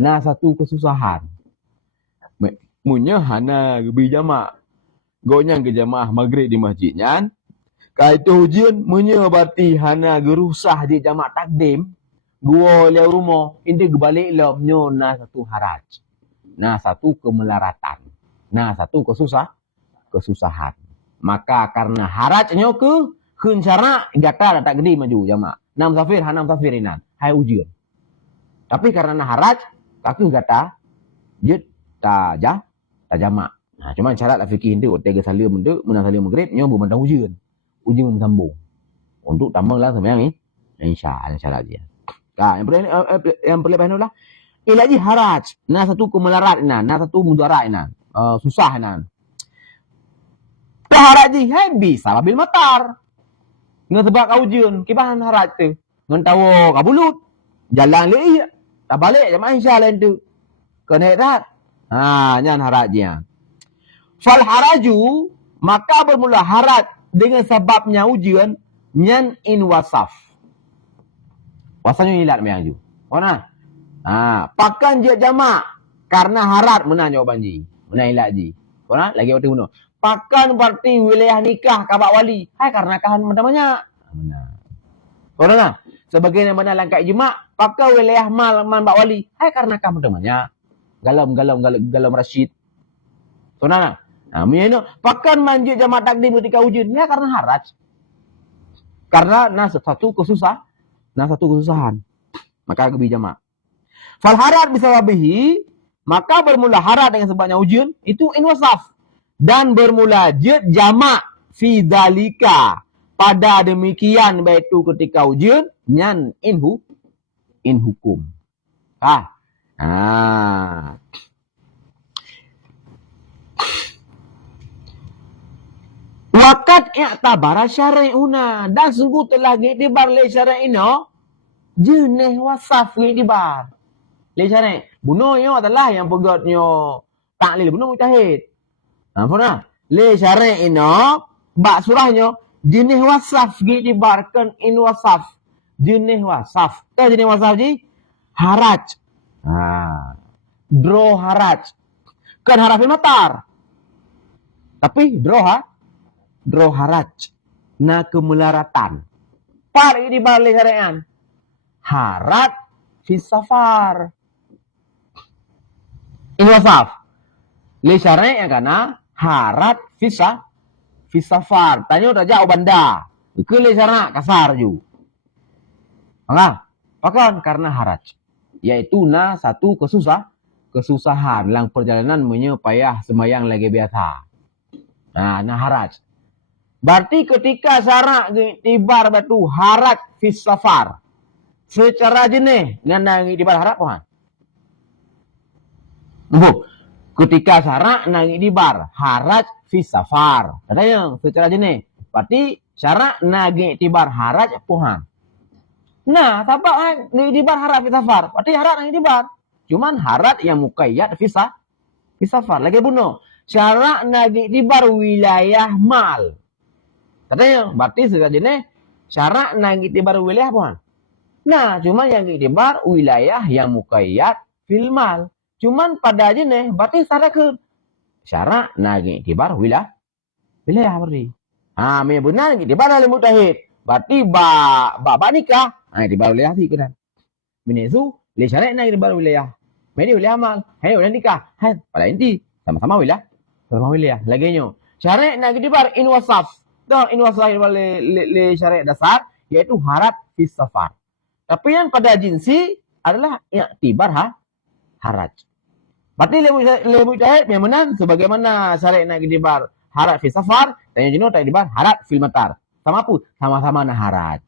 Nah satu kesusahan. Munya hana gebi jamak. Gonya ke jamaah maghrib di masjidnya. Kaitu ujian munya berarti hana gerusah di jamak takdim. Gua liau rumah ini gebalik lah nyo nah satu haraj. Nah satu kemelaratan. Nah satu kesusahan. Maka karena harajnya ke khun syara gata tak gede maju jamak. Nam safir hanam safirinan. Hai ujian. Tapi karena haraj kaku gata jid ta jamak. Nah cuma syarat la fikih ndu tega salim ndu menang salim maghrib nyo memandang ujian. Ujian sambung. Untuk tambanglah sembahyang ni insya-Allah syarat dia. Yang perlu lah ilaji haraj. Nah satu kemelarat nah satu mudarat nah. Susah nah. Haraj ji bisa bil matar. Dengan sebab kau ujian, kibahan haraj tu. Dengan tahu kabulut. Jalan le tak balik jemaah insya-Allah tu. Kena rat. Nyan harajnya. Fal haraju maka bermula haraj dengan sebabnya ujian nyan in wasaf. Wasanya ilat memang ju. Mana? Pakan je jamak karena harat menang jawaban ji. Menang ilat ji. Mana? Lagi waktu bunuh. Pakan berarti wilayah nikah kabak wali. Hai karena kahan macam banyak. Benar. Orang sebagaimana langkah ijma' pakai wilayah mal man bak wali. Hai karena kamu temannya galam Rashid. Tunana. Nah, menyenok pakan manjut jamaah takdim ketika ujian ya karena haraj. Karena satu kesusahan. Maka lebih jamaah. Fal harat bisa wabihi, maka bermula harat dengan sebabnya ujian itu in wasaf dan bermula jid jama' fi dalika pada demikian baitu ketika ujian nyan in hukum. Wakat i'tabara syari'una dan sungguh telah diiktibar le syari'ina jenis wasaf diiktibar le syari'. Bununyo adalah yang pegotnyo taklil bunuh mujtahid. Nampak le syari'ina bak surahnya jenis wasaf diiktibarkan in wasaf. Jenis wasaf. Jenis wasaf ji haraj. Draw haraj. Kan harafin matar. Tapi draw haraj na kemelaratan. Par ini balik syari'an. Harat fi safar. Ini wasaf. Li syari' yang kana harat fi safar. Tanya udah jauh banda. Ke li syari' kasar ju. Pakan karena haraj. Yaitu satu kesusahan lang perjalanan menyepayah sembahyang lagi biasa. Haraj. Berarti ketika syarak tibar batu harat fis safar. Secara jenis dengan tibar harat Tuhan. Ketika syarak nang tibar harat fis safar. Katanya secara jenis. Berarti syarak nang tibar harat Tuhan. Tapak tibar harat fis safar. Berarti harat nang tibar. Cuman harat yang muqayyad fis safar. Lagi bunuh. Syarak nang tibar wilayah mal. Katanya, berarti secara jenis syarak nang itibar wilayah apa? Cuma yang itibar wilayah yang muqayyad fil mal. Cuman pada jenis berarti syarak nang itibar wilayah berarti. Benar itibar dalam mujtahid. Berarti ba nikah, itibar wilayah ti kan. Minezu le syarak nang itibar wilayah. Meni wilayah mal, wilayah nikah. Pada inti sama-sama wilayah. Laginya syarak nang itibar in wasaf. In wasaf le syariat dasar yaitu harat fis safar. Tapi yang pada jinsi adalah i'tibar haraj. Berarti le mujtahid yang menang sebagaimana syariat nak i'tibar harat fis safar dan yang jenuh tak i'tibar harat fil matar. Sama-sama haraj.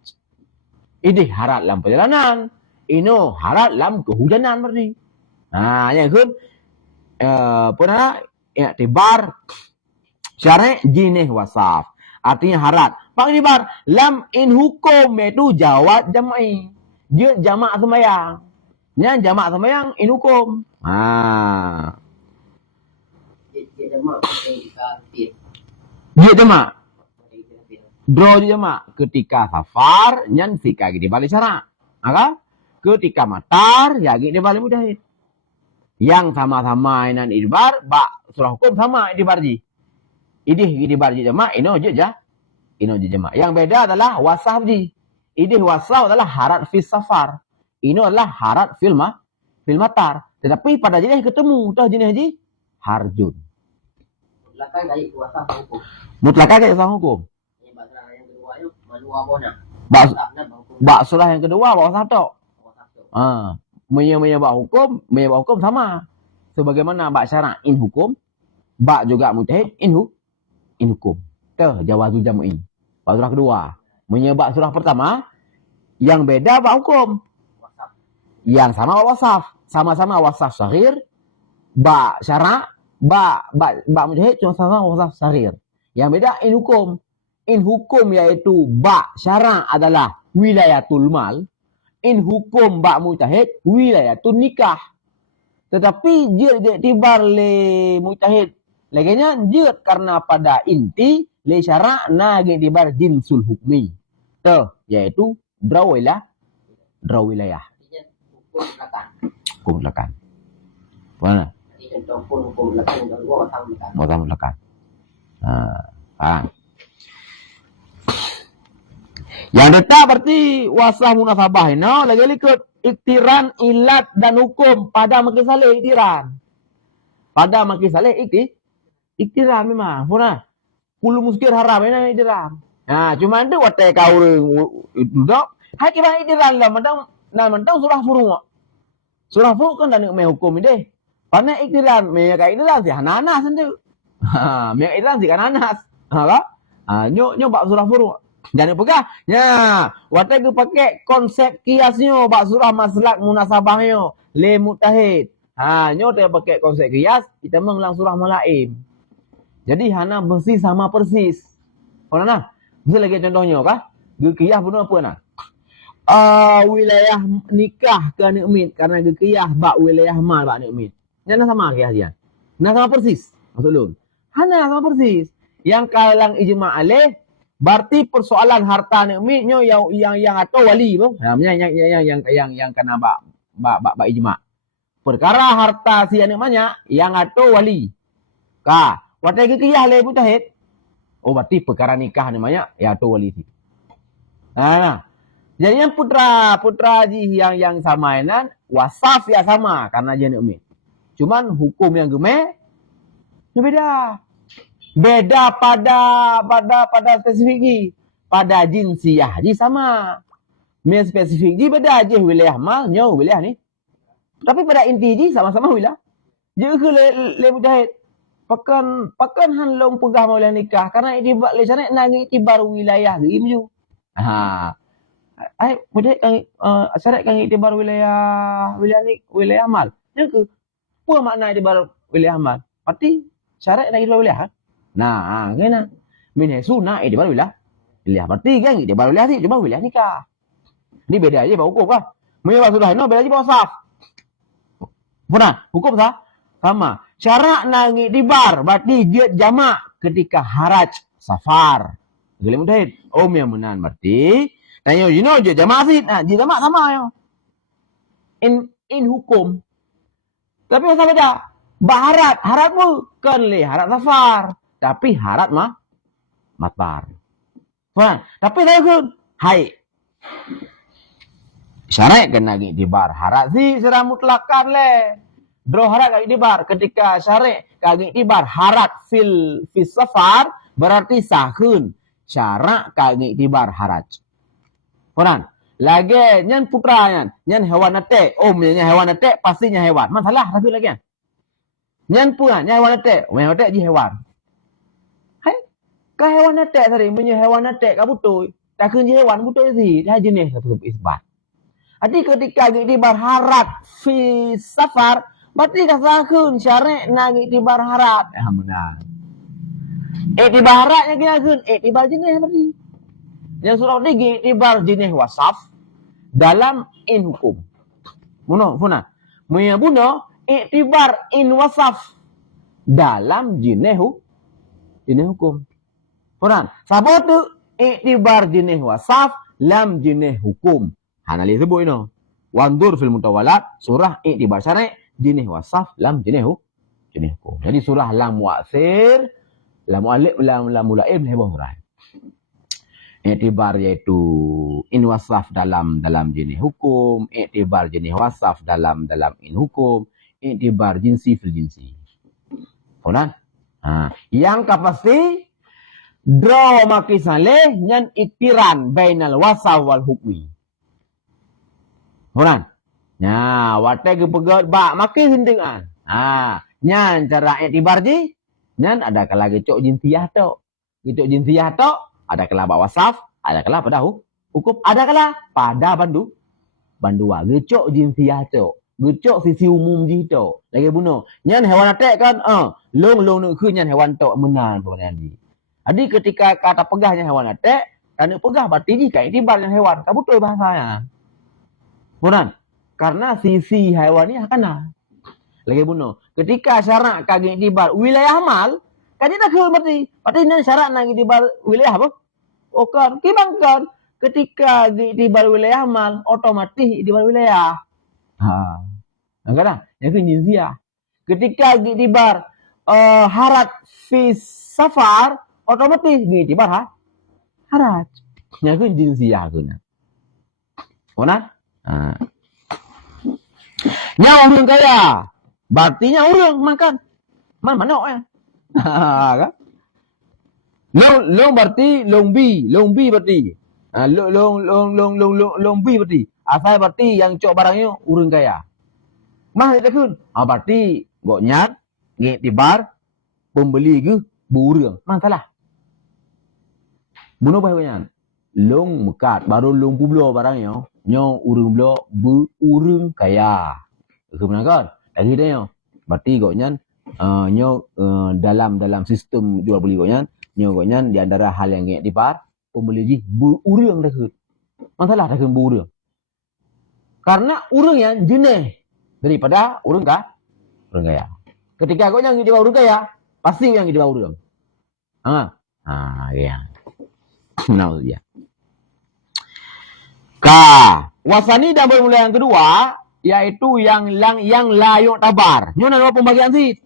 Ini harat dalam perjalanan, ino harat dalam kehujanan berarti. Yang kun pernah i'tibar syariat jenis wasaf. Artinya harat. Pak Ibar, lam in hukum itu jawab jama'i. Dia jama' sembahyang. Yang jama' sembahyang in hukum. Dia jama' Dia jama'. Draw dia jama' ketika safar nyan sika di balik syarak. Ketika matar ya di balik mujtahid. Yang sama-sama inan idbar bak surah hukum sama idbar ji. Idih barji jama' ino je jama'. Yang beda adalah wasaf ji. Idih wasaf adalah harat fis safar. Ino adalah harat fil matar. Tetapi pada jenis ketemu dah jenis ji harjun. Mutlakan dari wasaf hukum. Mutlakan dari wasaf hukum. Yang kedua itu manua bona. Bak surah yang kedua wasaf tok. Menyebab hukum sama. Sebagaimana bak syarak in hukum, bak juga mujtahid in hukum. Jawazul jam'i. Surah kedua. Menyebab surah pertama yang beda bak hukum. Yang sama wasaf. Sama-sama wasaf syaghir. Bak syarak. Bak mujtahid cuma sama wasaf syaghir. Yang beda in hukum. In hukum yaitu bak syarak adalah wilayatul mal. In hukum bak mujtahid wilayatul nikah. Tetapi dia tibar le mujtahid. Laginya dia karena pada inti le syarak nage tibar jinsul hukmi. Yaitu draw wilayah. Hukum mutlakan. Mana? Contoh pun hukum mutlakan yang kedua wasaf mutlakan. Yang tetap berarti wasah munasabah ini. Lagi ikut iktiran, ilat dan hukum pada makin salih iktiran. Pada makin salih iktiran memang. Pernah. Kulu muskir haram ini iktiran. Nah, cuma itu watai kau itu. Hai kira iktiran lah. Mentang surah furu. Surah furu kan dan me hukum ini. Karena iktiran, me kayak iktiran sih hananas itu. Me iktiran sih hananas. Apa? Nyo bak surah furu. Jangan pegah. Ya, watai tu pakai konsep kiasnya bak surah maslak munasabahnya le mutahid. Nyo dia pakai konsep kias, kita mengulang surah mulaim. Jadi hana bersih sama persis. Orang nah, bisa lagi contohnya kah? Gekiyah pun apa nah? Wilayah nikah ke nikmit karena gekiyah bak wilayah mal bak nikmit. Nyana sama kias dia. Nah sama persis. Maksud lu. Hana sama persis. Yang kalang ijma' alaih berarti persoalan harta nikmitnya yang atau wali tu. Yang kena bak ijma'. Perkara harta si nikmatnya yang atau wali. Watai kekiyah le mutahid. Oh berarti perkara nikah namanya ya atau wali si. Nah. Jadi yang putra haji yang sama ini wasaf ya sama karena dia nikmat. Cuman hukum yang gemeh beda. Beda pada spesifik. Pada jinsiyah ji sama. Me spesifik ji beda je wilayah mal nyo wilayah ni. Tapi pada inti ji sama-sama wilayah. Jadi ke le mujahid. Pakan han long pegah maulah nikah karena itibar le sana nak itibar wilayah gimju. Ai mujahid kan syarat kan itibar wilayah ni wilayah mal. Yang ke apa makna itibar wilayah mal? Berarti syarat nak itibar wilayah. Nah, kena. Min sunah itibar wilayah. Berarti kan itibar wilayah ni cuma wilayah nikah. Ini beda aja pak hukum kah? Menyebab sudah ini beda aja pak wasaf. Pernah? Hukum sah? Sama. Syarat nak itibar berarti dia jamak ketika haraj safar. Boleh mudahid. Yang menan berarti tanya je jamak sih. Nah, dia jamak sama yo. In hukum. Tapi masa beda. Baharat, harat bukan le harat safar. Tapi harat matbar. Faham? Tapi saya kun, hai. Syarat kena iktibar. Harat si secara mutlakan le. Bro harat kena iktibar. Ketika syarat kena iktibar harat fil safar, berarti sahun. Syarat kena iktibar harat. Faham? Lagi, nyan putra nyan hewan netek. Nyan hewan netek, pastinya hewan. Masalah tapi lagi. Nyan pun, nyan hewan netek. Hewan netek je hewan. Ka hewan netek tadi, punya hewan netek ka betul. Tak kerja hewan betul sih, dah jenis satu isbat. Jadi ketika iktibar harat fi safar, berarti kasahun syarat nak iktibar harat. Benar. Iktibar harat yang kena kun, iktibar jenis berarti. Yang surah ni iktibar jenis wasaf dalam in hukum. Muna. Punya buna iktibar in wasaf dalam jenis hukum. Quran. Sabot tu iktibar jenis wasaf lam jenis hukum. Hanali sebut ini. Wandur fil mutawalat surah iktibar syar'i jenis wasaf lam jenis hukum. Jadi surah lam mu'assir, lam mu'alif, lam mulaib hebah surah. Iktibar iaitu in wasaf dalam jenis hukum, iktibar jenis wasaf dalam in hukum, iktibar jinsi fil jinsi. Quran. Yang pasti draw maki saleh nyan iktiran bainal wasaf wal hukmi. Orang. Nah, watai ke pegat bak maki sendengan. Nyan cara iktibar ji, nyan ada kala gecok jinsiyah tok. Gecok jinsiyah tok, ada kala bak wasaf, ada kala pada hukum, ada kala pada bandua. Gecok jinsiyah tok. Gecok sisi umum ji tok. Lagi bunuh. Nyan hewan atek kan, long nak ke nyan hewan tok menan pemanahan ji. Jadi ketika kata pegahnya hewan atek, kerana pegah berarti jika iktibar yang hewan. Tak betul bahasanya. Bukan? Karena sisi hewan ni kena. Lagi bunuh. Ketika syarat kagak iktibar wilayah mal, kan dia tak berarti. Berarti ini syarat nak iktibar wilayah apa? Kan. Kibangkan. Ketika iktibar wilayah mal, otomatis iktibar wilayah. Kadang-kadang. Yang itu jinsiah. Ketika iktibar harat fi safar, otomatis iktibar harat. Nya kun jinsiah kun. Ona? Ha. Nya orang kaya. Berartinya orang makan. Mana ya? Kan? Long berarti long bi berarti. Long bi berarti. Asal berarti yang cok barangnya orang kaya. Mah itu kun. Berarti gok nyat, ngiktibar, pembeli ke burung. Mang salah. Bunuh bahayanya. Long mekat baru long publo barangnya. Nyo urung blo urung kaya. Itu benar kan? Lagi dia nyo. Berarti gok nyat nyo dalam sistem jual beli gok nyat. Nyo gok nyat di antara hal yang ngiktibar, pembeli ji urung dah ke. Mang salah dah ke burung. Karena urung yang jenis daripada urung kaya. Ketika kau yang ngiktibar urung kaya, pasti yang ngiktibar urung. Ya. Nah, ya. Wasani dan bermula yang kedua, yaitu yang layuk tabar. Ini ada pembagian sih.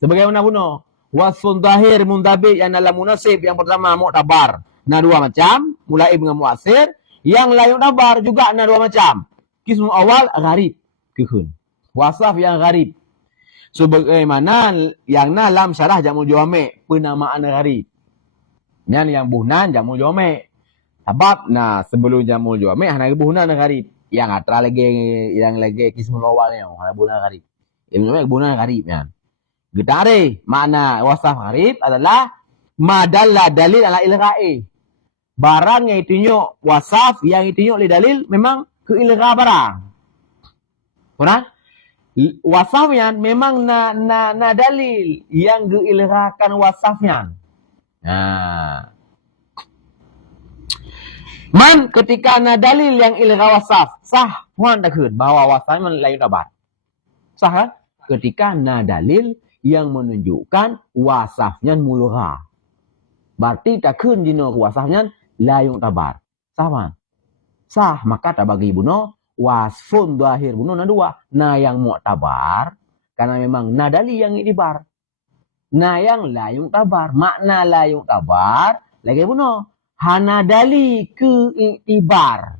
Sebagaimana bunuh. Wasun zahir muntabik yang dalam munasib yang pertama mu'tabar. Nah dua macam, mulai dengan muasir. Yang layuk tabar juga nah dua macam. Kismu awal gharib. Kehun. Wasaf yang gharib. Sebagaimana yang dalam syarah Jamul Jawami' penamaan gharib. Yang buhnan Jamul Jawami'. Sebab sebelum Jamul Jawami' hanya buhnan gharib. Yang atra lagi yang lagi kismul awalnya hanya buhnan gharib. Yang buhnan gharib ya. Getare makna wasaf gharib adalah madalla dalil ala ilgha'i. Barang yang ditunjuk wasaf yang ditunjuk oleh dalil memang ke ilgha barang. Kurang? Wasafnya memang na dalil yang geilghakan wasafnya. Man ketika na dalil yang ilgha wasaf sah puan dah keun bahawa wasafnya lain tabar. Sah kan? Ketika na dalil yang menunjukkan wasafnya mulgha. Berarti tak keun dino wasafnya lain tabar. Sah man? Sah maka tak bagi buno wasfun zahir bunuh na dua. Na yang mu'tabar karena memang na dalil yang iktibar. Na yang layung tabar. Makna layung tabar lagi bunuh. Hana dalil ke iktibar.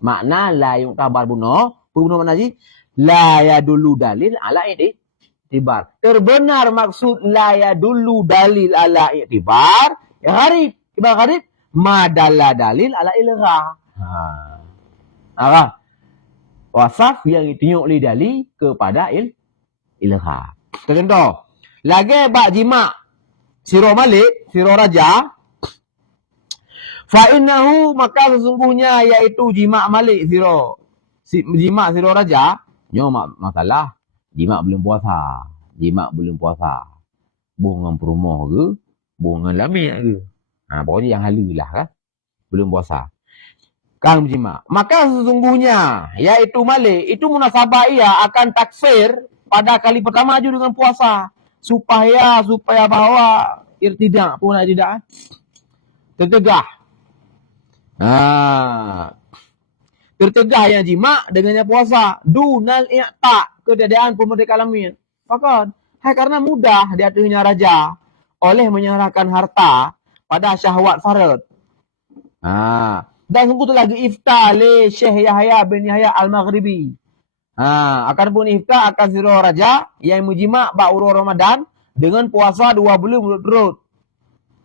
Makna layung tabar bunuh. Bunuh mana sih? La yadullu dalil ala iktibar. Terbenar maksud la yadullu dalil ala iktibar. Ya gharib. Kibar gharib. Madalla dalil ala ilgha. Wasaf yang ditunjuk oleh dalil kepada ilgha. Contoh, lagi bak jima' siro malik, siro raja, fa'innahu maka sesungguhnya yaitu jima' malik siro raja, nyo masalah jima' belum puasa. Jima' belum puasa. Bohongan perumoh ke, bohongan lamik ke. Pokoknya yang halal lah kan. Belum puasa. Kang jima. Maka sesungguhnya yaitu malik itu munasabah ia akan takfir pada kali pertama aja dengan puasa supaya bahwa irtidak pun tidak tertegah. Tertegah yang jima dengannya puasa dunal i'ta keadaan pemerdeka alamin. Maka karena mudah diaturnya raja oleh menyerahkan harta pada syahwat farad. Dan sebut lagi ifta le Syekh Yahya bin Yahya Al-Maghribi. Akan pun ifta akan siro raja yang mujima' ba'uru Ramadan dengan puasa 2 bulan berturut.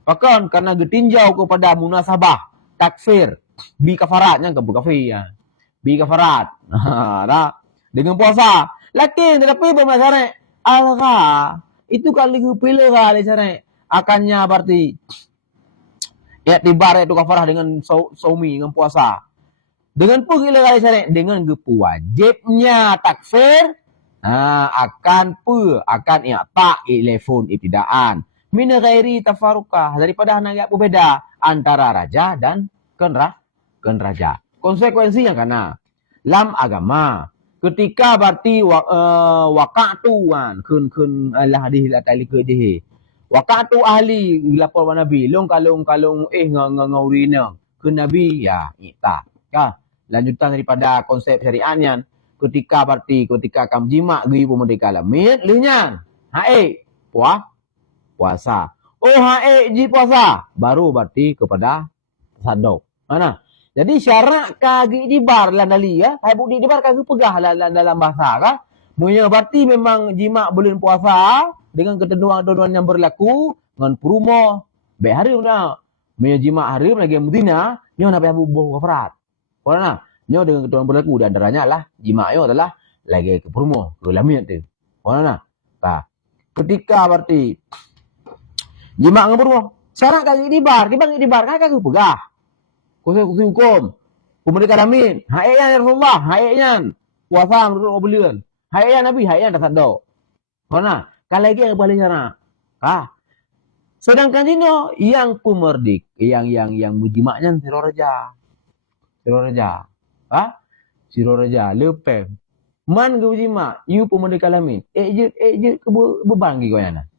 Bahkan karena getinjau kepada munasabah takfir bi kafaratnya ke kafir ya. Bi kafarat. Dengan puasa. Lakin tetapi bermasalah algha itu kali pilih kali cara akannya berarti tibar itu kafarah dengan saumi dengan puasa. Dengan pengilah kali sana dengan wajibnya takfir akan i'ta ilafun ibtidaan min ghairi tafarruqah daripada hanya berbeda antara raja dan raja. Konsekuensinya karena lam agama ketika berarti waqa'tuan kun Allah hadis la tali ke dia. Waqa'tu ahli lapor Nabi long kalung ngaurina ke Nabi ya i'ta. Ya, lanjutan daripada konsep syariatnya ketika kamu jima' gui pemerdeka alamin lehnya puasa. Oh ji puasa baru berarti kepada sadok. Mana? Jadi syarat kagi dibar lah dali ya. Hai bukti dibar kagi pegah lah dalam bahasa kah? Munya berarti memang jima bulan puasa dengan ketentuan-ketentuan yang berlaku dengan perumoh. Baik hari mana? Munya jima hari lagi Medina, nyo nak payah bubuh kafarat. Mana? Nyo dengan ketentuan berlaku di antaranya lah jima nyo adalah lagi ke perumoh, ke lamin tu. Mana? Nah, ketika berarti jima dengan perumoh, syarat kagi dibar kan kagi pegah. Kursi hukum. Pemerintah Amin. Hayatnya Rasulullah. Hayatnya puasa menurut bulan. Hayatnya Nabi. Hayatnya tak sadar. Mana? Kalau lagi yang paling sana. Sedangkan ini yang pemerdik. Yang mujimaknya Siroraja. Siroraja. Lepem. Man ke mujimak. You pemerdik Amin. Ejut ke beban ke kau yang nak.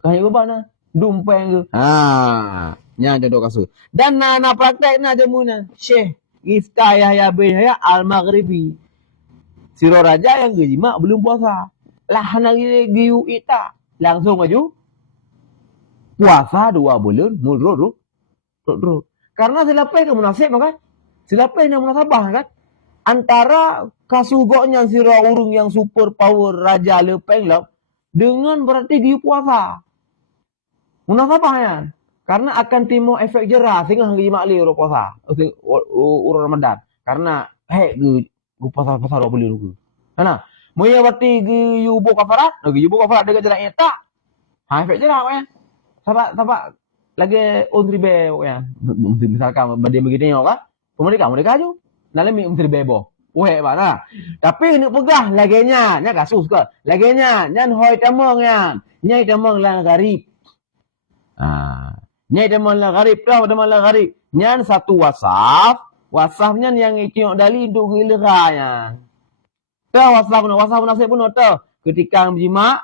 Kau yang beban lah. Dumpeng ke. Nya jodoh kasus. Dan na praktek na jamunan Syekh Ifta Yahya bin Yahya Al-Maghribi. Siroraja yang gejima belum puasa. Lah hanagi giu ita langsung maju puasa 2 bulan mudro. Karena silapai ke munasib kan? Silapai na munasabah kan? Antara kasugoknya sira urung yang super power raja lepeng lah dengan berarti giu puasa. Munasabah ya. Karena akan timbul efek jerah sehingga hari makli orang puasa. Orang Ramadan. Karena gue puasa 2 bulan dulu. Karena moya berarti gue yubo kafarat, dengan jalan tak. Efek jerah kan. Sebab lagi untribe ya. Misalkan dia begini kan. Mereka aja. Nalami untribe boh. Mana? Tapi nak pegah laginya, nya kasus ke. Laginya nyan hoi tamang yan. Nyai tamang lang garib. Nyai deman lah garib, nyan satu wasafnya yang ikiok dali untuk giliranya. Wasaf munasib pun ada. Ketika berjima,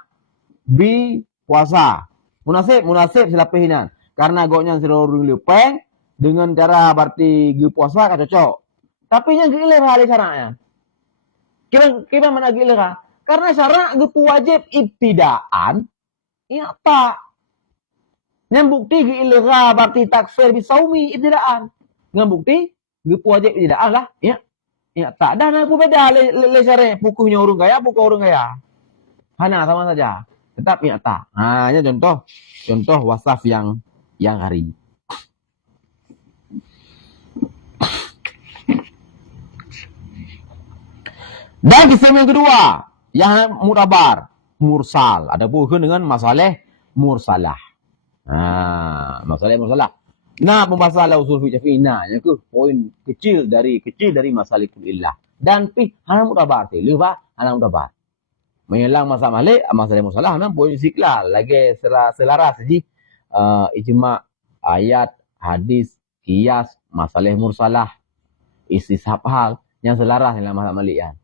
bi puasa. Munasib silapihinan. Karena goknya sirorung lepeng, dengan cara berarti gi puasa kan cocok. Tapi yang gilir hal caranya. Kira mana gilir? Karena syarat gitu wajib ibtidaan, iya tak. Yang bukti giilera berarti takfir bisaumi ibtidaan. Dengan bukti gitu wajib ibtidaan lah, ya. Ya tak. Dan apa beda le syarat pukuhnya orang kaya, pukuh orang kaya. Hana sama saja. Tetap ya tak. Ini contoh wasaf yang hari. Dan kisah yang kedua, yang mutabar, mursal. Ada hubungan dengan masalah mursalah. Masalah mursalah. Nah, pembahasan usul fiqh Syafi'ina yang ke poin kecil dari masalikul illah. Dan hana mutabar tu, lupa hana mutabar. Menyelang masalah mursalah hana poin istiqlal lagi selaras saja ijma' ayat, hadis, qiyas, masalah mursalah, istishab hal yang selaras dalam masalah malik kan.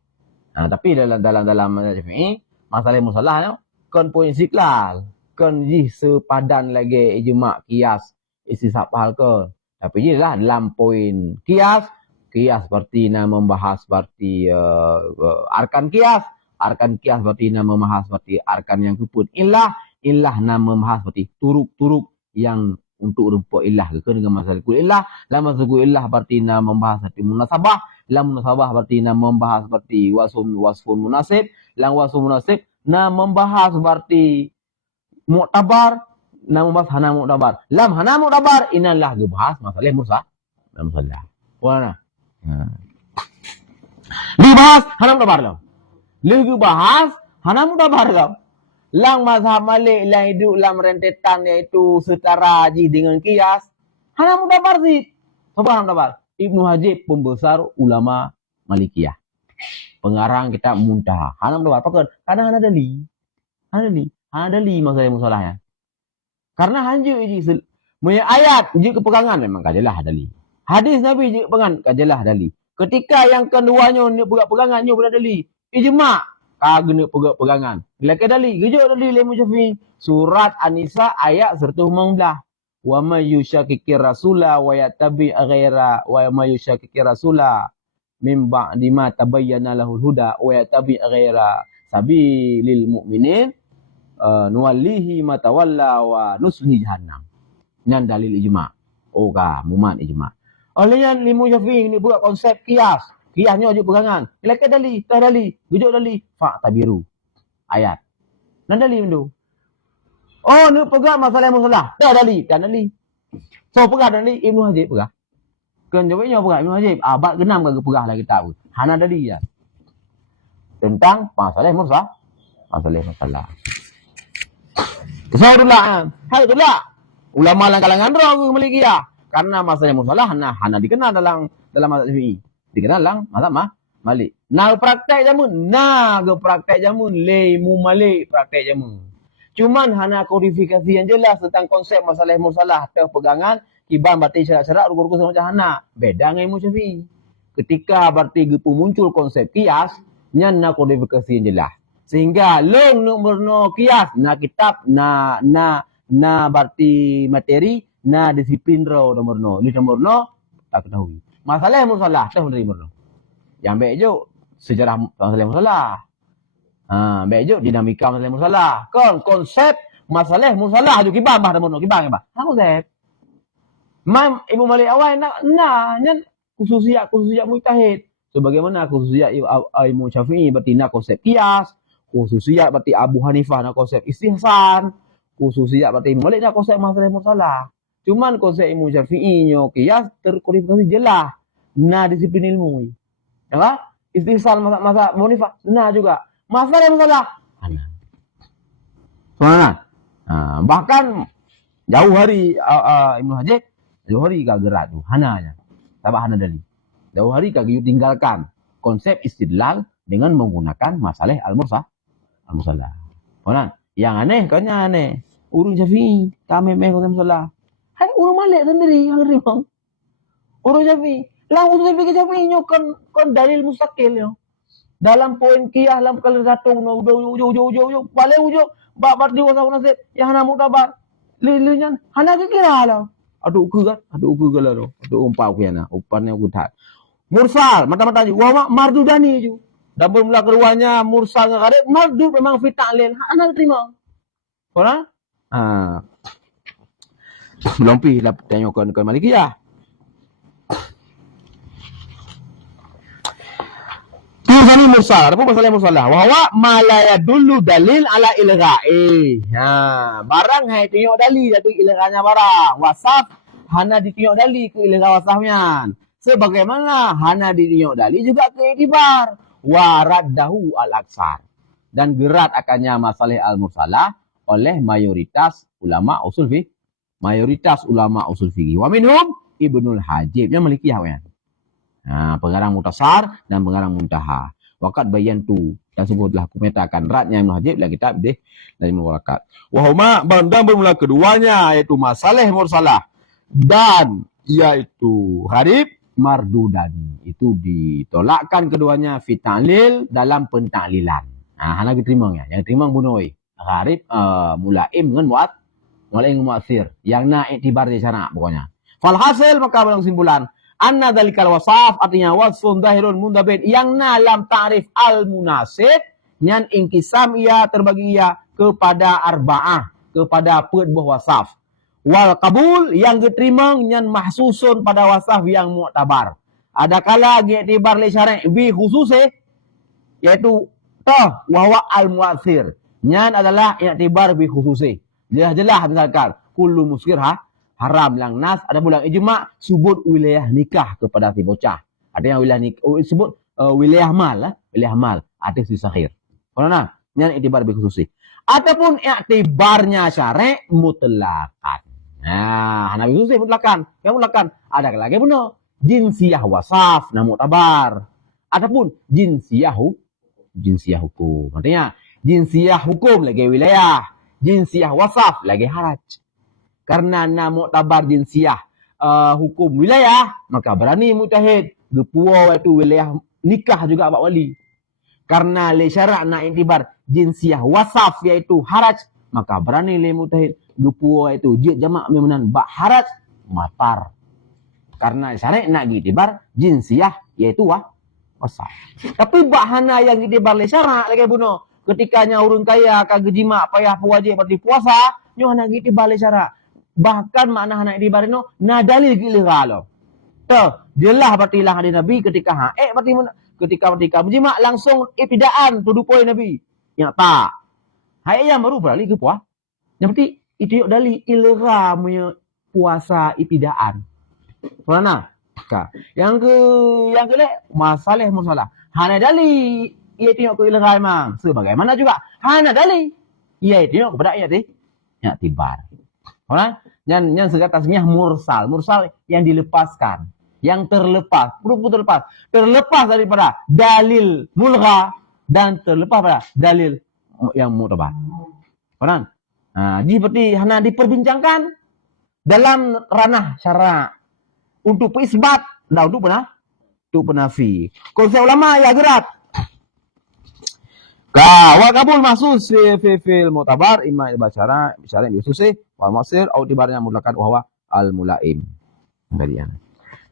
Tapi dalam Syafi'i masalah mursalah kan poin istiqlal, kan ji sepadan lagi ijma' qiyas, istishab hal ke. Tapi je lah dalam poin qiyas berarti nak membahas berarti arkan qiyas berarti nak membahas berarti arkan yang kuput illah nak membahas berarti turuk yang untuk rumput illah ke dengan masalah kul illah. Dalam masalah kul illah berarti nak membahas berarti munasabah. Dalam munasabah berarti nak membahas berarti wasfun munasib. Dalam wasfun munasib nak membahas berarti mu'tabar, nak membahas hana mu'tabar. Dalam hana mu'tabar inalah gebahas masalah mursalah. Mana? Dibahas hana mu'tabar lah. Lagi bahas hana mu'tabar lah. Lang mazhab Malik lang hidup dalam rentetan iaitu setara haji dengan qiyas. Hana mutabar sih. Apa hana mutabar? Ibnu Hajib pembesar ulama Malikiyah. Pengarang kitab Muntaha. Hana mutabar. Pakai kadang hana dali masalah musalahnya. Karena hanju ji punya ayat ji kepegangan memang kajalah dali. Hadis Nabi ji pegangan kajalah dali. Ketika yang keduanya ni pegangan ni boleh dali. Ijma' kagena pegangan. Bila dali, gejuk dali lemu Syafi'i. Surat An-Nisa ayat 119. Wa may yushaqiqir rasula wa yattabi' ghaira wa may yushaqiqir rasula min ba'di ma tabayyana lahul huda wa yattabi' ghaira sabilil mu'minin nuwallihi ma tawalla wa nuslihi jahannam. Nan dalil ijma'. Oh ka, mumat ijma. Olehnya limu Syafi'i ni buat konsep kias. Kiasnya wajib pegangan. Ilaka dali, tah dali, gujuk dali, fa tabiru. Ayat. Nan dali mendu. Oh, ni pegang masalah. Dah dali, dan dali. So pegang dali Ibnu Hajib pegang. Kan jawabnya pegang Ibnu Hajib. Abad genam ke pegang lagi tahu. Hana dali ya. Tentang masalah mursal. Masalah. Kesahurlah. Hai itulah. Ulama lang kalangan roh Malikiyah. Karena masalah musalah hana dikenal dalam mazhab Syafi'i. Dikenal dalam mazhab Malik. Nah praktek jamun lemu Malik praktek jamun. Cuman hana kodifikasi yang jelas tentang konsep masalah musalah atau pegangan kiban berarti syarat-syarat ruku-ruku sama macam hana. Beda dengan ilmu Syafi'i. Ketika berarti gepu muncul konsep kias, nyana kodifikasi yang jelas. Sehingga long nomor kias na kitab na berarti materi na disiplin raw nomor no. Ini nomor no tak ketahui. Masalah musalah tak dari nomor no. Yang baik je sejarah masalah musalah. Baik je dinamika masalah musalah. Konsep masalah musalah ju kibang bah nomor no kibang bah. Konsep. Imam Ibu Malik awal nyan khususiyat mujtahid. Sebagaimana khususiyat Imam Syafi'i berarti nak konsep kias. Khususiyat berarti Abu Hanifah nak konsep istihsan. Khususiyat berarti Imam Malik nak konsep masalah musalah. Cuman konsep Imam Syafi'i nyo kias terkodifikasi jelas. Na disiplin ilmu. Ya kan? Istihsan masa Abu Hanifah nah juga. Masalah musalah. Soalnya. Bahkan jauh hari Ibnu Hajib jauh hari kagak gerak tu. Hananya. Tabah hana dali. Jauh hari kagak tinggalkan konsep istidlal dengan menggunakan masalah al-musalah. Soalnya. Yang aneh, kanya aneh. Urung Syafi'i, kami konsep musalah. Hai urung Malik sendiri yang terima. Urung Syafi'i. Lang urung Syafi'i nyo kon dalil mustaqil yo. Dalam poin kiyah dalam kali gatung no ujo balik ujo babar di wasaf nasib yang hana mutabar. Lilinyan hana kira lah. Aduh uku galaro. Aduh umpau kiana, upannya uku tak. Mursal, mata-mata ju. Wa mardudani ju. Dan bermula keruahnya mursal ngakarib, mardud memang fita'lil. Hana terima. Orang? Belum pi lah tengok ke Malikiyah. Tuhan mursal, apa masalah mursalah? Wahwa malaya dulu dalil ala ilgha'i. Barang hai tengok dalil itu ilghanya barang. Wasaf hana ditengok dalil ke ilgha wasafnya. Sebagaimana hana ditengok dalil juga ke iktibar. Waraddahu al-aksar. Dan gerat akannya masalah al-mursalah oleh mayoritas ulama usul fiqh. Wa minhum Ibnul Hajib yang Malikiyah kan. Pengarang mutasar dan pengarang muntaha. Waqad bayantu dan sungguh telah aku metakan ratnya Ibnul Hajib dalam kitab dari Muwarakat. Wa huma dan bermula keduanya yaitu masalah mursalah dan yaitu gharib mardudani. Itu ditolakkan keduanya fi ta'lil dalam pentaklilan. Hana diterima ya. Yang terima bunuh gharib mulaim dengan mu'assir yang nak iktibar di sana pokoknya. Falhasil maka dalam kesimpulan anna dzalikal wasaf artinya wasfun zahirun mundabit yang dalam ta'rif al-munasib nyan inkisam ia terbagi ia kepada arba'ah kepada buah wasaf. Wal qabul yang diterima nyan mahsusun pada wasaf yang mu'tabar. Ada kala iktibar li syara' bi khususi yaitu wahwa al-mu'assir. Nyan adalah iktibar bi khususi. Jelas misalkan kullu muskir haram lang nas ada pula ijma sebut wilayah nikah kepada si bocah. Ada yang wilayah nikah sebut wilayah mal ada si sahir. Mana nyan iktibar bi khususi. Ataupun iktibarnya syara' mutlaqan. Hana bi khususi mutlakan. Yang mutlakan ada lagi pun jinsiyah wasaf na mu'tabar. Ataupun jinsiyah hukum. Artinya jinsiyah hukum lagi wilayah. Jinsiyah wasaf lagi haraj. Karena na mu'tabar jinsiyah hukum wilayah, maka berani mujtahid gepua itu wilayah nikah juga abak wali. Karena li syara' na intibar jinsiyah wasaf yaitu haraj, maka berani li mujtahid gepua itu jid jamak mimunan bak haraj matar. Karena syara' nak intibar jinsiyah yaitu wasaf. Tapi bak hana yang intibar li syara' lagi bunuh. Ketikanya urun kaya kagak jima payah pewajib berarti puasa, nyo hana gitu balik cara. bahkan makna hana itibar no na dalil gila lo. Jelas berarti lah hadis Nabi ketika berarti ketika menjimak langsung ipidaan tudupoi Nabi. Ya tak. Yang baru beralih ke puah. Yang berarti itu dalil ilra punya puasa ipidaan. Mana? Yang ke masalah musalah. Hana dalil ia tengok ke ilra memang. Sebagaimana juga hana dalil ia tengok kepada ayat ya tibar. Orang yang segatasnya mursal yang dilepaskan. Yang terlepas, betul-betul terlepas daripada dalil mulgha dan terlepas pada dalil yang mu'tabar. Faham? Seperti hanya diperbincangkan dalam ranah syara untuk isbat dan untuk penafi. Kalau ulama ya gerak. Wa qabul mahsus fi mu'tabar imma al-bashara bisyara bisusih wal masir atau tibarnya mutlakan wa al-mulaim. Kalian.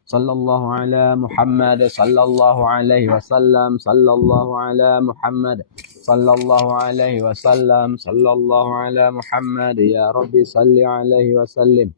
Sallallahu ala Muhammad sallallahu alaihi wasallam sallallahu ala Muhammad sallallahu alaihi wasallam sallallahu ala Muhammad ya Rabbi salli alaihi wasallim.